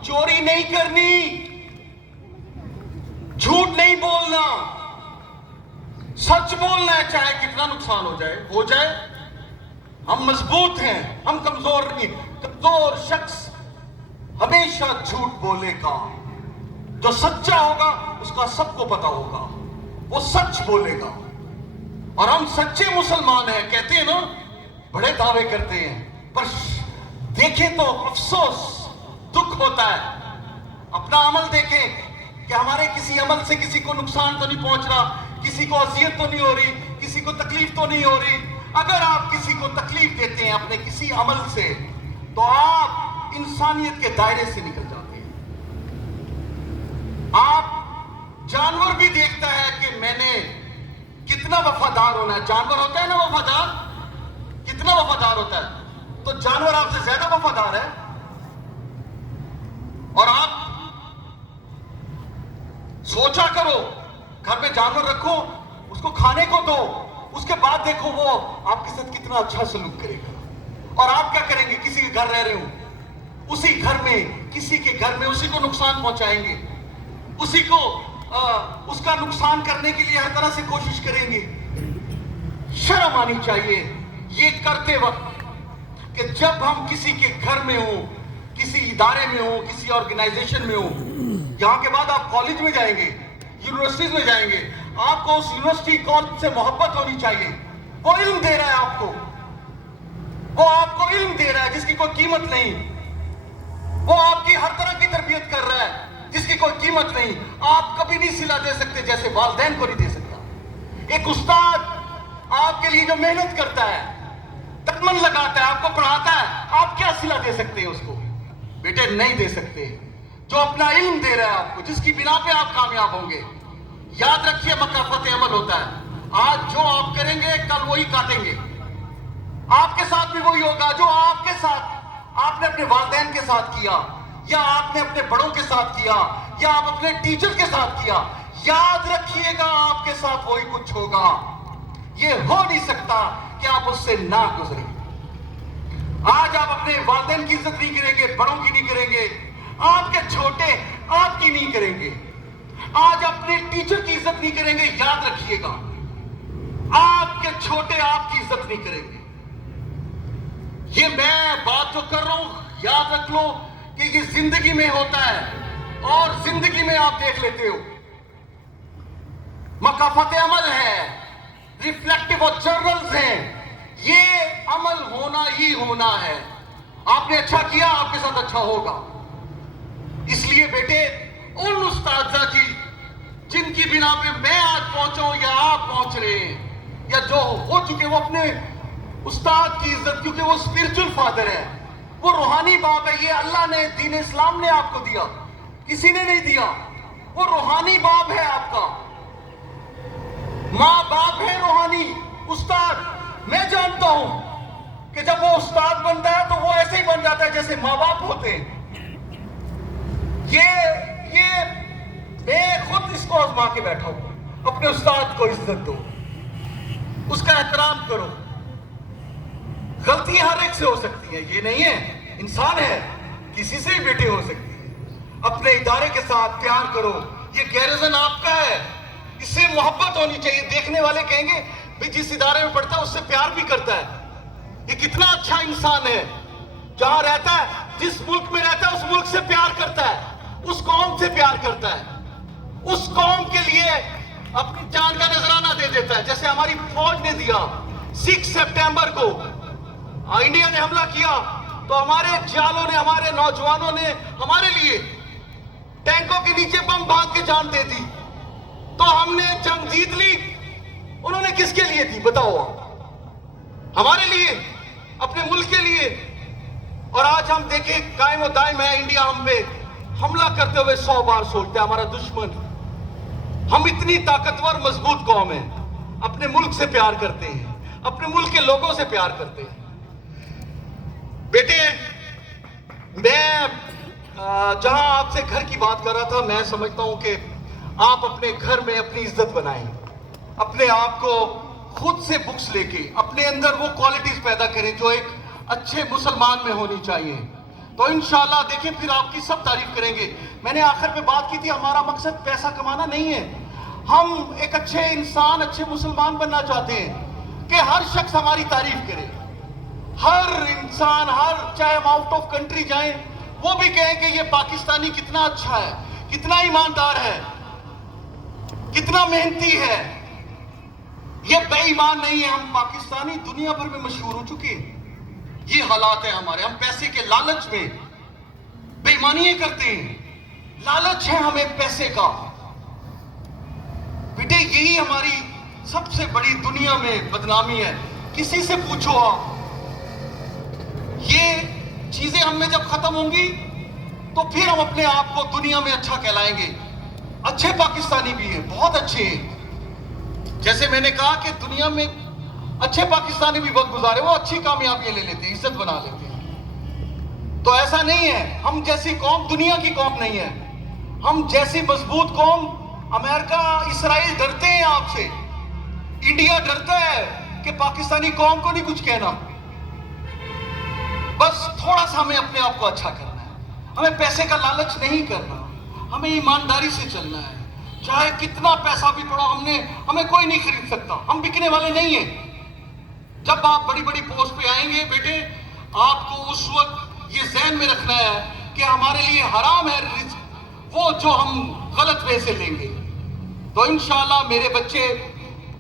چوری نہیں کرنی, جھوٹ نہیں بولنا, سچ بولنا ہے چاہے کتنا نقصان ہو جائے ہو جائے. ہم مضبوط ہیں, ہم کمزور نہیں. کمزور شخص ہمیشہ جھوٹ بولے گا, جو سچا ہوگا اس کا سب کو پتا ہوگا, وہ سچ بولے گا. اور ہم سچے مسلمان ہیں, کہتے ہیں نا, بڑے دعوے کرتے ہیں, پر دیکھیں تو افسوس دکھ ہوتا ہے. اپنا عمل دیکھیں کہ ہمارے کسی عمل سے کسی کو نقصان تو نہیں پہنچ رہا, کسی کو اذیت تو نہیں ہو رہی, کسی کو تکلیف تو نہیں ہو رہی. اگر آپ کسی کو تکلیف دیتے ہیں اپنے کسی عمل سے تو آپ انسانیت کے دائرے سے نکل جاتے ہیں. آپ جانور بھی دیکھتا ہے کہ میں نے کتنا وفادار ہونا ہے. جانور ہوتا ہے نا وفادار, کتنا وفادار ہوتا ہے, تو جانور آپ سے زیادہ وفادار ہے. اور آپ سوچا کرو, گھر میں جانور رکھو, اس کو کھانے کو دو, اس کے بعد دیکھو وہ آپ کے ساتھ کتنا اچھا سلوک کرے گا. اور آپ کیا کریں گے؟ کسی کے گھر رہ رہے ہو, اسی گھر میں کسی کے گھر میں اسی کو نقصان پہنچائیں گے, اسی کو اس کا نقصان کرنے کے لیے ہر طرح سے کوشش کریں گے. شرم آنی چاہیے یہ کرتے وقت کہ جب ہم کسی کے گھر میں ہوں, کسی ادارے میں ہوں, کسی آرگنائزیشن میں ہوں. یہاں کے بعد آپ کالج میں جائیں گے, یونیورسٹیز میں جائیں گے, آپ کو اس یونیورسٹی کالج سے محبت ہونی چاہیے. وہ علم دے رہا ہے آپ کو, وہ آپ کو علم دے رہا ہے جس کی کوئی قیمت نہیں. وہ آپ کی ہر طرح کی تربیت کر رہا ہے جس کی کوئی قیمت نہیں. آپ کبھی نہیں صلہ دے سکتے جیسے والدین کو نہیں دے سکتا. ایک استاد آپ کے لیے جو محنت کرتا ہے, تن لگاتا ہے, آپ کو پڑھاتا ہے, آپ کیا صلہ دے سکتے ہیں اس کو؟ بیٹے نہیں دے سکتے. جو اپنا علم دے رہا ہے آپ کو, جس کی بنا پہ آپ کامیاب ہوں گے. یاد رکھیے مکافات عمل ہوتا ہے. آج جو آپ کریں گے کل وہی کاٹیں گے. آپ کے ساتھ بھی وہی ہوگا جو آپ کے ساتھ آپ نے اپنے والدین کے ساتھ کیا, یا آپ نے اپنے بڑوں کے ساتھ کیا, یا آپ اپنے ٹیچر کے ساتھ کیا. یاد رکھیے گا آپ کے ساتھ وہی کچھ ہوگا. یہ ہو نہیں سکتا کہ آپ اس سے نہ گزریں. آج آپ اپنے والدین کی عزت نہیں کریں گے, بڑوں کی نہیں کریں گے, آپ کے چھوٹے آپ کی نہیں کریں گے. آج اپنے ٹیچر کی عزت نہیں کریں گے, یاد رکھیے گا آپ کے چھوٹے آپ کی عزت نہیں کریں گے. یہ میں بات جو کر رہا ہوں یاد رکھ لو کہ یہ زندگی میں ہوتا ہے, اور زندگی میں آپ دیکھ لیتے ہو. مکافات عمل ہے, ریفلیکٹیو اور جرنلز ہیں. یہ عمل ہونا ہی ہونا ہے. آپ نے اچھا کیا, آپ کے ساتھ اچھا ہوگا. اس لیے بیٹے ان استاذہ کی جن کی بنا پہ میں آج پہنچا ہوں یا آپ پہنچ رہے ہیں, یا جو ہو چکے, وہ اپنے استاد کی عزت, کیونکہ وہ اسپرچل فادر ہے, وہ روحانی باپ ہے. یہ اللہ نے, دین اسلام نے آپ کو دیا, کسی نے نہیں دیا. وہ روحانی باپ ہے آپ کا, ماں باپ ہے روحانی. استاد میں جانتا ہوں کہ جب وہ استاد بنتا ہے تو وہ ایسے ہی بن جاتا ہے جیسے ماں باپ ہوتے ہیں. یہ میں خود اس کو آزما کے بیٹھا ہوں. اپنے استاد کو عزت دو, اس کا احترام کرو. غلطی ہر ایک سے ہو سکتی ہے, یہ نہیں ہے انسان ہے, کسی سے ہی بیٹی ہو سکتی ہے. اپنے ادارے کے ساتھ پیار کرو, یہ گیرزن آپ کا ہے, اس سے محبت ہونی چاہیے. دیکھنے والے کہیں گے بھئی جس ادارے میں پڑھتا ہے اس سے پیار بھی کرتا ہے, یہ کتنا اچھا انسان ہے. جہاں رہتا ہے, جس ملک میں رہتا ہے اس ملک سے پیار کرتا ہے, اس قوم سے پیار کرتا ہے, اس قوم کے لیے اپنی جان کا نذرانہ دے دیتا ہے. جیسے ہماری فوج نے دیا 6 سپٹمبر کو انڈیا نے حملہ کیا تو ہمارے جالوں نے, ہمارے نوجوانوں نے ہمارے لیے ٹینکوں کے نیچے بم باندھ کے جان دے دی. تو ہم نے جنگ جیت لی, انہوں نے کس کے لیے دی بتاؤ؟ ہمارے لیے, اپنے ملک کے لیے. اور آج ہم دیکھیں قائم و دائم ہے انڈیا ہم پہ حملہ کرتے ہوئے 100 بار سوچتے ہیں, ہمارا دشمن. ہم اتنی طاقتور مضبوط قوم ہیں, اپنے ملک سے پیار کرتے ہیں, اپنے ملک کے لوگوں سے پیار کرتے ہیں. بیٹے میں جہاں آپ سے گھر کی بات کر رہا تھا, میں سمجھتا ہوں کہ آپ اپنے گھر میں اپنی عزت بنائیں, اپنے آپ کو خود سے بکس لے کے اپنے اندر وہ کوالٹیز پیدا کریں جو ایک اچھے مسلمان میں ہونی چاہیے. تو انشاءاللہ دیکھیں پھر آپ کی سب تعریف کریں گے. میں نے آخر میں بات کی تھی, ہمارا مقصد پیسہ کمانا نہیں ہے, ہم ایک اچھے انسان, اچھے مسلمان بننا چاہتے ہیں کہ ہر شخص ہماری تعریف کرے. ہر انسان, چاہے ہم آؤٹ آف کنٹری جائیں وہ بھی کہیں کہ یہ پاکستانی کتنا اچھا ہے, کتنا ایماندار ہے, کتنا محنتی ہے, یہ بے ایمان نہیں ہے. ہم پاکستانی دنیا بھر میں مشہور ہو چکے ہیں. یہ حالات ہیں ہمارے, ہم پیسے کے لالچ میں بے ایمانیاں کرتے ہیں. لالچ ہے ہمیں پیسے کا. بیٹے یہی ہماری سب سے بڑی دنیا میں بدنامی ہے. کسی سے پوچھو آپ, یہ چیزیں ہم میں جب ختم ہوں گی تو پھر ہم اپنے آپ کو دنیا میں اچھا کہلائیں گے. اچھے پاکستانی بھی ہیں, بہت اچھے ہیں. جیسے میں نے کہا کہ دنیا میں اچھے پاکستانی بھی وقت گزارے, وہ اچھی کامیابیاں لے لیتے ہیں, عزت بنا لیتے ہیں. تو ایسا نہیں ہے, ہم جیسی قوم دنیا کی قوم نہیں ہے. ہم جیسی مضبوط قوم, امریکہ, اسرائیل ڈرتے ہیں آپ سے, انڈیا ڈرتا ہے کہ پاکستانی قوم کو نہیں کچھ کہنا. بس تھوڑا سا ہمیں اپنے آپ کو اچھا کرنا ہے, ہمیں پیسے کا لالچ نہیں کرنا, ہمیں ایمانداری سے چلنا ہے. چاہے کتنا پیسہ بھی پڑا, ہمیں کوئی نہیں خرید سکتا, ہم بکنے والے نہیں ہیں. جب آپ بڑی بڑی پوسٹ پہ آئیں گے بیٹے, آپ کو اس وقت یہ ذہن میں رکھنا ہے کہ ہمارے لیے حرام ہے رزق وہ جو ہم غلط وے سے لیں گے. تو انشاءاللہ میرے بچے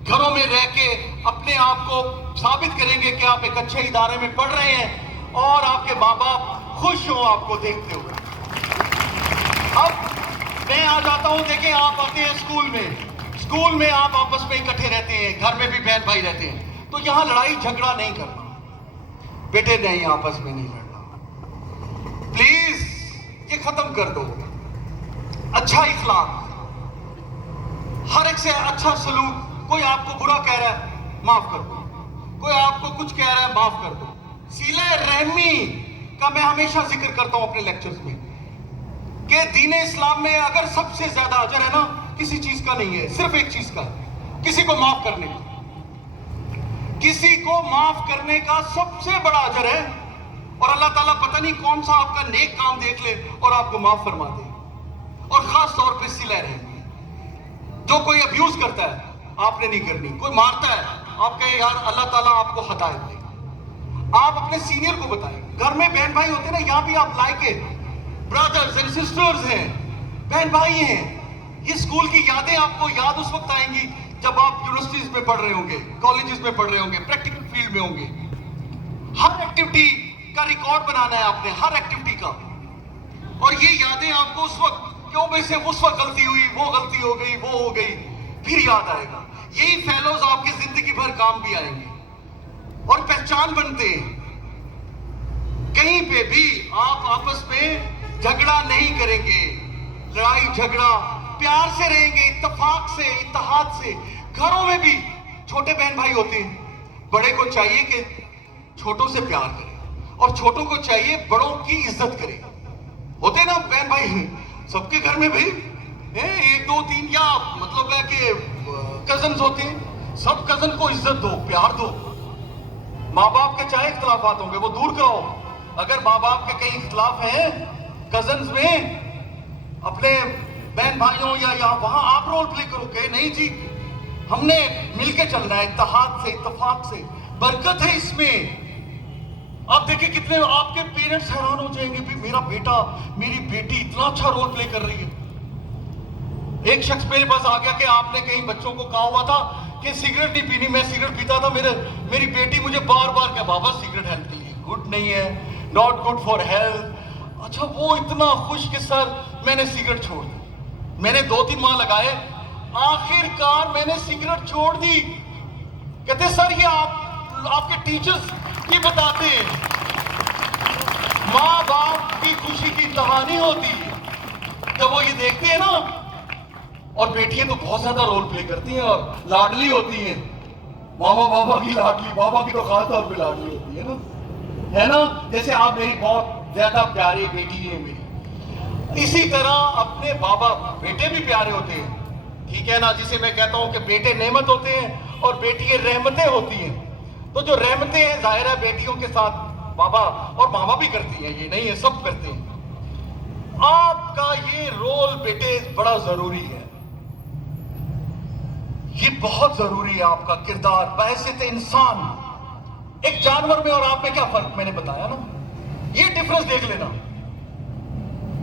گھروں میں رہ کے اپنے آپ کو ثابت کریں گے کہ آپ ایک اچھے ادارے میں پڑھ رہے ہیں اور آپ کے ماں باپ خوش ہوں آپ کو دیکھتے ہوئے. اب میں آ جاتا ہوں, دیکھیں آپ آتے ہیں اسکول میں آپ آپس میں اکٹھے رہتے ہیں, گھر میں بھی بہن بھائی رہتے ہیں, تو یہاں لڑائی جھگڑا نہیں کرنا بیٹے, نہیں, آپس میں نہیں لڑنا. پلیز یہ ختم کر دو. اچھا اخلاق, ہر ایک سے اچھا سلوک. کوئی آپ کو برا کہہ رہا ہے معاف کر دو, کوئی آپ کو کچھ کہہ رہا ہے معاف کر دو. صلہ رحمی کا میں ہمیشہ ذکر کرتا ہوں اپنے لیکچرز میں کہ دین اسلام میں اگر سب سے زیادہ اجر ہے نا, کسی چیز کا نہیں ہے, صرف ایک چیز کا ہے, کسی کو معاف کرنے کا. کسی کو معاف کرنے کا سب سے بڑا اجر ہے, اور اللہ تعالیٰ پتہ نہیں کون سا آپ کا نیک کام دیکھ لے اور آپ کو معاف فرما دے. اور خاص طور پہ صلہ رحمی, جو کوئی ابیوز کرتا ہے آپ نے نہیں کرنی, کوئی مارتا ہے آپ کہیں یار اللہ تعالیٰ آپ کو ہدایت دے. آپ اپنے سینئر کو بتائیں, گھر میں بہن بھائی ہوتے ہیں نا, یہاں بھی آپ لائک برادرز اینڈ سسٹرز ہیں, بہن بھائی ہیں. یہ اسکول کی یادیں آپ کو یاد اس وقت آئیں گی جب آپ یونیورسٹیز میں پڑھ رہے ہوں گے, کالجز میں پڑھ رہے ہوں گے, پریکٹیکل فیلڈ میں ہوں گے. ہر ایکٹیویٹی کا ریکارڈ بنانا ہے آپ نے, ہر ایکٹیویٹی کا. اور یہ یادیں آپ کو اس وقت, کیوں بھائی سے اس وقت غلطی ہوئی, وہ غلطی ہو گئی, وہ ہو گئی, پھر یاد آئے گا. یہی فیلوز آپ کی زندگی بھر کام بھی آئیں گے اور پہچان بنتے ہیں. کہیں پہ بھی آپ آپس میں جھگڑا نہیں کریں گے, لڑائی جھگڑا, پیار سے رہیں گے, اتفاق سے, اتحاد سے. گھروں میں بھی چھوٹے بہن بھائی ہوتے ہیں, بڑے کو چاہیے کہ چھوٹوں سے پیار کرے اور چھوٹوں کو چاہیے بڑوں کی عزت کرے. ہوتے نا بہن بھائی سب کے گھر میں بھائی ایک دو تین یا مطلب ہے کہ کزنز ہوتے ہیں, سب کزن کو عزت دو, پیار دو. ماں باپ کے چاہے اختلافات ہوں گے وہ دور کراؤ. اگر ماں باپ کے کئی اختلاف ہیں کزنز میں اپنے بہن بھائیوں یا وہاں آپ رول پلے کرو کہ نہیں جی ہم نے مل کے چلنا ہے, اتحاد سے اتفاق سے, برکت ہے اس میں. آپ دیکھیں کتنے آپ کے پیرنٹس حیران ہو جائیں گے بھی میرا بیٹا میری بیٹی اتنا اچھا رول پلے کر رہی ہے. ایک شخص میرے پاس آ گیا کہ آپ نے کئی بچوں کو کہا ہوا تھا کہ سگریٹ نہیں پینی, میں سگریٹ پیتا تھا, میری بیٹی مجھے بار بار کہا بابا سگریٹ ہیلتھ کے لیے گڈ نہیں ہے, ناٹ گڈ فار ہیلتھ. اچھا وہ اتنا خوش کہ سر میں نے سگریٹ چھوڑ دی. میں نے 2-3 ماہ لگائے, آخر کار میں نے سگریٹ چھوڑ دی. کہتے سر یہ آپ کے ٹیچرز یہ بتاتے ہیں. ماں باپ کی خوشی کی انتہا نہیں ہوتی جب وہ یہ دیکھتے ہیں نا. اور بیٹیاں تو بہت زیادہ رول پلے کرتی ہیں اور لاڈلی ہوتی ہیں. ماما بابا کی لاڈلی, بابا کی تو خاص طور پہ لاڈلی ہوتی ہے نا, جیسے آپ میری بہت زیادہ پیاری بیٹی ہے میری, اسی طرح اپنے بابا بیٹے بھی پیارے ہوتے ہیں. ٹھیک ہے نا, جسے میں کہتا ہوں کہ بیٹے نعمت ہوتے ہیں اور بیٹیاں رحمتیں ہوتی ہیں. تو جو رحمتیں ہیں ظاہر ہے بیٹیوں کے ساتھ بابا اور ماما بھی کرتی ہیں, یہ نہیں ہے سب کرتے ہیں. آپ کا یہ رول بیٹے بڑا ضروری ہے, یہ بہت ضروری ہے. آپ کا کردار بحیثیت انسان, ایک جانور میں اور آپ میں کیا فرق میں نے بتایا نا, یہ ڈفرنس دیکھ لینا.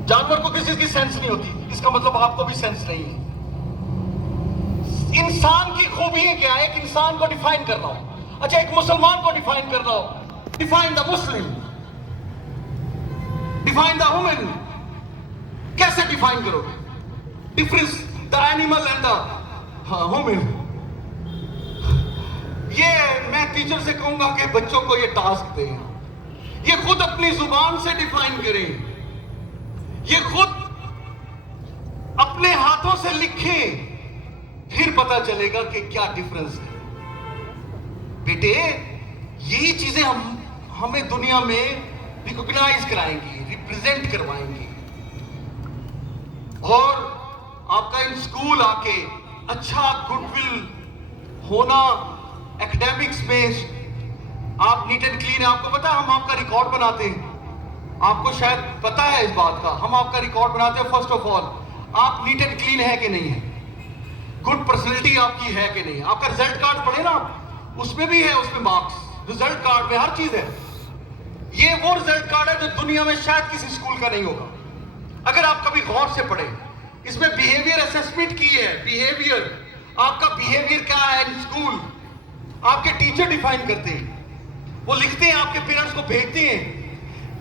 جانور کو کسی کی سینس نہیں ہوتی, اس کا مطلب آپ کو بھی سینس نہیں ہے. انسان کی خوبیاں کیا ہے, ایک انسان کو ڈیفائن کر رہا ہوں. اچھا ایک مسلمان کو ڈیفائن کر رہا ہوں, define the Muslim, define the woman. کیسے ڈیفائن کرو گے difference the animal and the woman? یہ میں ٹیچر سے کہوں گا کہ بچوں کو یہ ٹاسک دیں, یہ خود اپنی زبان سے ڈیفائن کریں, یہ خود اپنے ہاتھوں سے لکھیں, پھر پتا چلے گا کہ کیا ڈفرنس ہے. بیٹے یہی چیزیں ہمیں دنیا میں ریکوگنائز کرائیں گی, ریپریزنٹ کروائیں گی. اور آپ کا ان اسکول آ کے اچھا گڈ ول ہونا, ایکڈیمکس میں آپ نیٹ اینڈ کلین ہے. آپ کو پتا ہے ہم آپ کا ریکارڈ بناتے ہیں, آپ کو شاید پتا ہے اس بات کا, ہم آپ کا ریکارڈ بناتے ہیں. فرسٹ آف آل آپ نیٹ اینڈ کلین ہے کہ نہیں ہے, گڈ پرسنالٹی آپ کی ہے کہ نہیں ہے. آپ کا رزلٹ کارڈ پڑھے نا, اس میں بھی ہے, اس میں مارکس, رزلٹ کارڈ میں ہر چیز ہے. یہ وہ رزلٹ کارڈ ہے جو دنیا میں شاید کسی اسکول کا نہیں ہوگا. اگر آپ کبھی غور سے پڑھیں, اس میں بیہیویئر اسیسمنٹ کی ہے. بیہیویئر, آپ کا بیہیویئر کیا ہے ان اسکول, آپ کے ٹیچر ڈیفائن کرتے ہیں, وہ لکھتے ہیں, آپ کے پیرنٹس کو بھیجتے ہیں.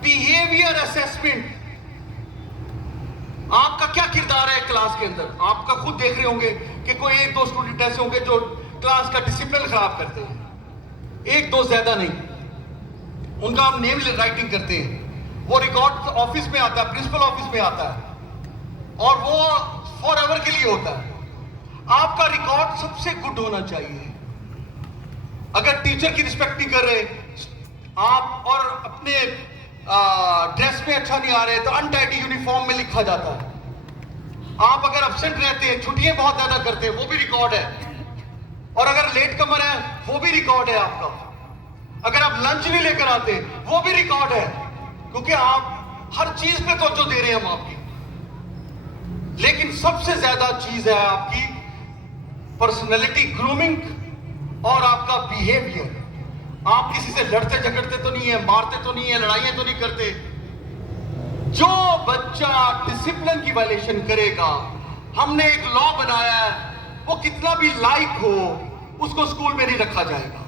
بیہیویئر اسیسمنٹ, آپ کا کیا کردار ہے کلاس کے اندر. آپ کا خود دیکھ رہے ہوں گے کہ کوئی 1-2 اسٹوڈنٹ ایسے ہوں گے جو کلاس کا ڈسپلن خراب کرتے ہیں, 1-2 زیادہ نہیں. ان کا ہم نیم رائٹنگ کرتے ہیں, وہ ریکارڈ آفس میں آتا ہے, پرنسپل آفس میں آتا ہے, اور وہ فار ایور کے لیے ہوتا ہے. آپ کا ریکارڈ سب سے گڈ ہونا چاہیے. اگر ٹیچر کی رسپیکٹ نہیں کر رہے آپ اور اپنے ڈریس میں اچھا نہیں آ رہے تو انٹائڈی یونیفارم میں لکھا جاتا ہے. آپ اگر ابسنٹ رہتے ہیں, چھٹیاں بہت زیادہ کرتے ہیں, وہ بھی ریکارڈ ہے. اور اگر لیٹ کمر ہے وہ بھی ریکارڈ ہے آپ کا. اگر آپ لنچ نہیں لے کر آتے وہ بھی ریکارڈ ہے, کیونکہ آپ ہر چیز پہ توجہ دے رہے ہیں ہم آپ کی. لیکن سب سے زیادہ چیز ہے آپ کی پرسنالٹی گرومنگ اور آپ کا بیہیویئر. آپ کسی سے لڑتے جھگڑتے تو نہیں ہیں, مارتے تو نہیں ہیں, لڑائیاں تو نہیں کرتے. جو بچہ ڈسپلن کی وائلیشن کرے گا, ہم نے ایک لا بنایا ہے, وہ کتنا بھی لائک ہو اس کو اسکول میں نہیں رکھا جائے گا,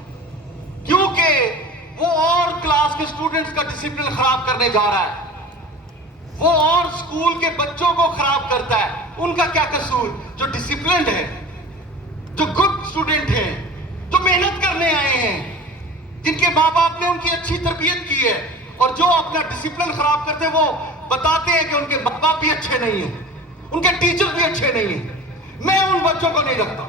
کیونکہ وہ اور کلاس کے اسٹوڈنٹس کا ڈسپلن خراب کرنے جا رہا ہے, وہ اور اسکول کے بچوں کو خراب کرتا ہے. ان کا کیا قصور؟ جو ڈسپلنڈ ہے, جو گڈ اسٹوڈنٹ ہیں, جو محنت کرنے آئے ہیں, جن کے ماں باپ نے ان کی اچھی تربیت کی ہے, اور جو اپنا ڈسپلن خراب کرتے وہ بتاتے ہیں کہ ان کے ماں باپ بھی اچھے نہیں ہیں, ان کے ٹیچر بھی اچھے نہیں ہیں. میں ان بچوں کو نہیں رکھتا.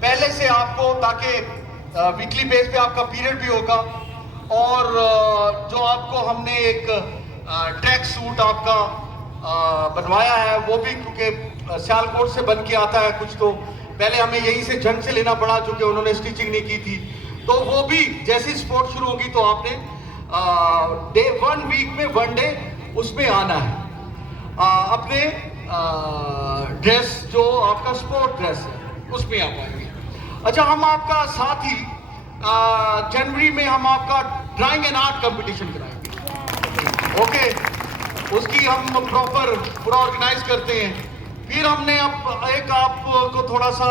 پہلے سے آپ کو، تاکہ ویکلی بیس پہ آپ کا پیریڈ بھی ہوگا، اور جو آپ کو ہم نے ایک ٹریک سوٹ آپ کا بنوایا ہے وہ بھی، کیونکہ سیالکوٹ سے بن کے آتا ہے کچھ، تو پہلے ہمیں یہیں سے جنگ سے لینا پڑا چونکہ انہوں نے اسٹیچنگ نہیں کی تھی، تو وہ بھی جیسی سپورٹ شروع ہوگی تو آپ نے ڈے 1 ویک میں 1 ڈے اس میں آنا ہے، اپنے ڈریس جو آپ کا سپورٹ ڈریس ہے اس میں آپ آئیں گے۔ اچھا، ہم آپ کا ساتھ ہی جنوری میں ہم آپ کا ڈرائنگ اینڈ آرٹ کمپٹیشن کرائیں گے، اوکے، اس کی ہم پراپر پورا آرگنائز کرتے ہیں۔ پھر ہم نے اب ایک آپ کو تھوڑا سا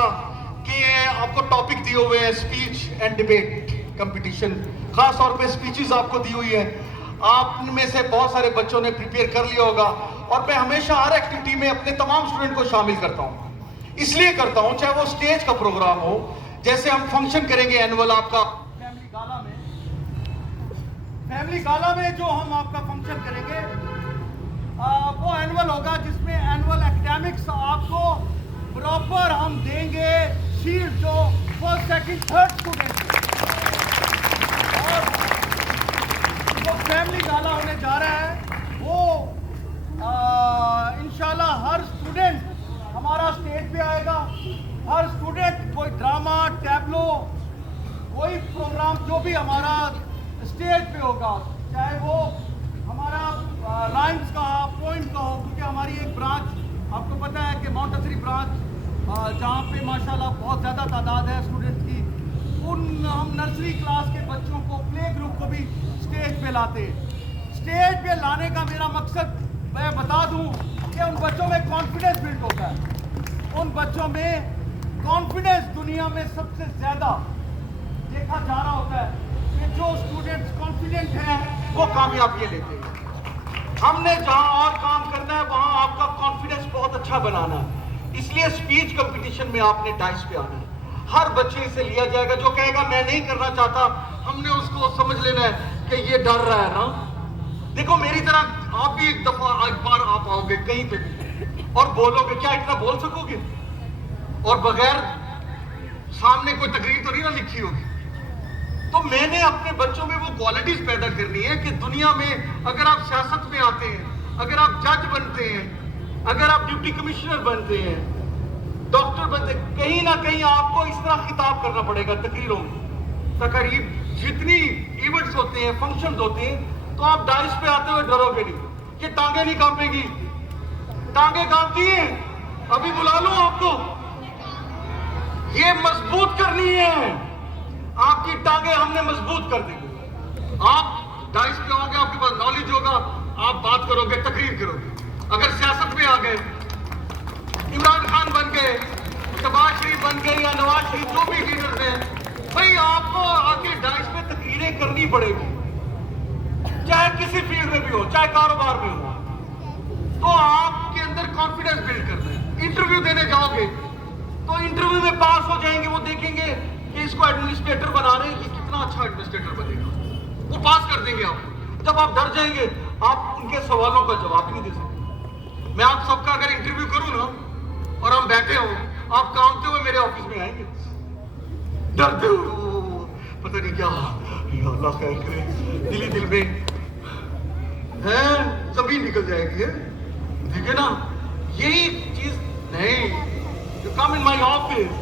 کہ آپ کو ٹاپک دیے ہوئے ہیں اسپیچ اینڈ ڈیبیٹ کمپٹیشن، خاص طور پہ اسپیچز آپ کو دی ہوئی ہیں، آپ میں سے بہت سارے بچوں نے پریپیئر کر لیا ہوگا، اور میں ہمیشہ ہر ایکٹیویٹی میں اپنے تمام اسٹوڈنٹ کو شامل کرتا ہوں، اس لیے کرتا ہوں چاہے وہ اسٹیج کا پروگرام ہو، جیسے ہم فنکشن کریں گے اینول آپ کا فیملی گالا میں جو ہم آپ کا فنکشن کریں گے وہ اینول ہوگا، جس میں اینول ایکڈیمکس آپ کو پراپر ہم دیں گے شیلڈ جو فرسٹ سیکنڈ تھرڈ اسٹوڈنٹ، اور جو فیملی گالا ہونے جا رہا ہے وہ انشاءاللہ ہر اسٹوڈنٹ ہمارا اسٹیج پہ آئے گا، ہر اسٹوڈنٹ کوئی ڈرامہ، ٹیبلو، کوئی پروگرام جو بھی ہمارا اسٹیج پہ ہوگا، چاہے وہ ہمارا رائمز کا پوئنٹ کا ہو، کیونکہ ہماری ایک برانچ آپ کو پتہ ہے کہ مونٹسری برانچ جہاں پہ ماشاءاللہ بہت زیادہ تعداد ہے اسٹوڈنٹ کی، ہم نرسری کلاس کے بچوں کو، پلے گروپ کو بھی اسٹیج پہ لاتے ہیں۔ اسٹیج پہ لانے کا میرا مقصد میں بتا دوں کہ ان بچوں میں کانفیڈنس بلڈ ہوتا ہے، ان بچوں میں کانفیڈنس دنیا میں سب سے زیادہ دیکھا جا رہا ہوتا ہے کہ جو اسٹوڈنٹس کانفیڈنٹ ہیں وہ کامیابیاں لیتے ہیں۔ ہم نے جہاں اور کام کرنا ہے وہاں آپ کا کانفیڈنس بہت اچھا بنانا ہے، اس لیے اسپیچ کمپٹیشن میں آپ نے ڈائس پہ آنا ہے، ہر بچے سے لیا جائے گا، جو کہے گا میں نہیں کرنا چاہتا، ہم نے اس کو سمجھ لینا ہے کہ یہ ڈر رہا ہے نا۔ دیکھو میری طرح آپ بھی ایک دفعہ ایک بار آپ آؤ گے کہیں پہ بھی اور بولو گے، کیا اتنا بول سکو گے؟ اور بغیر سامنے کوئی تقریر تو نہیں نہ لکھی ہوگی۔ تو میں نے اپنے بچوں میں وہ کوالٹیز پیدا کرنی ہے کہ دنیا میں اگر آپ سیاست میں آتے ہیں، اگر آپ جج بنتے ہیں، اگر آپ ڈپٹی کمشنر بنتے ہیں، ڈاکٹر بنتے ہیں، کہیں نہ کہیں آپ کو اس طرح خطاب کرنا پڑے گا تقریروں میں۔ تقریر جتنی ایونٹس ہوتے ہیں، فنکشنز ہوتے ہیں، تو آپ ڈائس پہ آتے ہوئے ڈرو گے نہیں، یہ ٹانگیں نہیں کانپے گی، ٹانگیں کانپتی ہیں، ابھی بلا لوں آپ کو، یہ مضبوط کرنی ہے، آپ کی ٹانگیں ہم نے مضبوط کر دیں گے۔ آپ ڈائس پہ آؤ گے، آپ کے پاس نالج ہوگا، آپ بات کرو گے، تقریر کرو گے۔ اگر سیاست میں آ گئے، عمران خان بن گئے، شہباز شریف بن گئے یا نواز شریف، جو بھی لیڈرز ہیں، بھائی آپ کو آگے ڈائس پہ تقریریں کرنی پڑے گی، چاہے کسی فیلڈ میں بھی ہو، چاہے کاروبار میں ہو، تو آپ کے اندر کانفیڈنس بلڈ کرنا ہے۔ انٹرویو دینے جاؤ گے تو انٹرویو میں پاس ہو جائیں گے، وہ دیکھیں گے کہ اس کو ایڈمنسٹریٹر بنا رہے ہیں، یہ کتنا اچھا ایڈمنسٹریٹر بنے گا، وہ پاس کر دیں گے آپ کو۔ جب آپ ڈر جائیں گے، آپ ان کے سوالوں کا جواب ہی نہیں دے سکتے۔ میں آپ سب کا اگر انٹرویو کروں نا اور ہم بیٹھے ہوں، آپ کانپتے ہوئے میرے آفس میں آئیں گے، ڈرتے ہوئے، پتہ نہیں کیا، یا اللہ خیر کرے، دل ہی دل میں زمین نکل جائے گی، ٹھیک ہے نا؟ یہی چیز نہیں، you come in my office,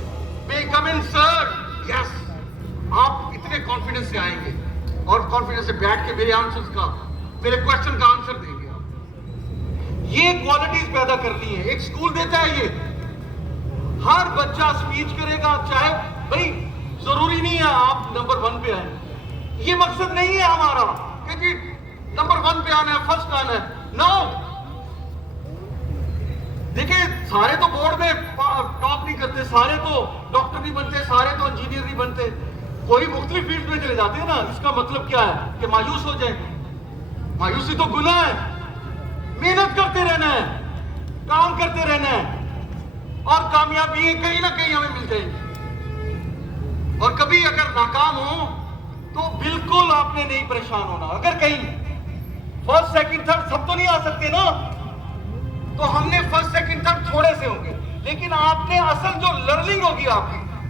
may I come in sir? Yes. آپ اتنے کانفیڈنس سے آئیں گے اور کانفیڈنس سے بیٹھ کے میرے آنسرز کا، میرے کوشچن کا آنسر دیں گے آپ۔ یہ کوالٹیز پیدا کرنی ہے، ایک سکول دیتا ہے یہ، ہر بچہ اسپیچ کرے گا، چاہے بھائی ضروری نہیں ہے آپ نمبر 1 پہ آئیں، یہ مقصد نہیں ہے ہمارا کہ جی نمبر 1 پہ آنا ہے، فرسٹ آنا ہے، نو۔ دیکھیں سارے تو بورڈ میں ٹاپ نہیں کرتے، سارے تو ڈاکٹر نہیں بنتے، سارے تو انجینئر نہیں بنتے، کوئی مختلف فیلڈ میں چلے جاتے ہیں نا۔ اس کا مطلب کیا ہے کہ مایوس ہو جائیں؟ مایوسی تو گناہ ہے، محنت کرتے رہنا ہے، کام کرتے رہنا ہے، اور کامیابی کہیں نہ کہیں ہمیں مل جائیں گی۔ اور کبھی اگر ناکام ہو تو بالکل آپ نے نہیں پریشان ہونا۔ اگر کہیں فرسٹ سیکنڈ تھرڈ سب تو نہیں آ سکتے نا، تو ہم نے فرسٹ سیکنڈ تھرڈ تھوڑے سے ہوں گے، لیکن آپ نے اصل جو لرننگ ہوگی، آپ کی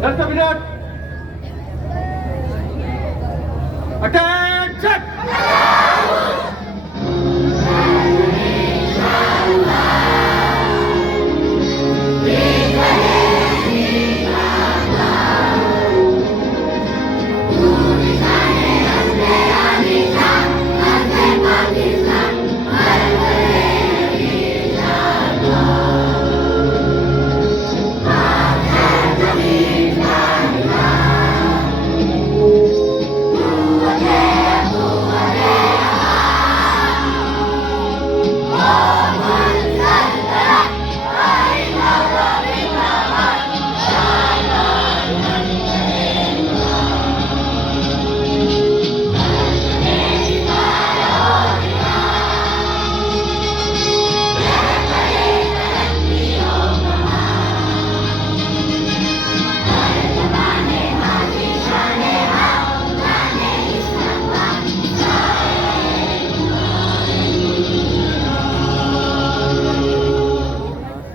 Just a minute. Attention!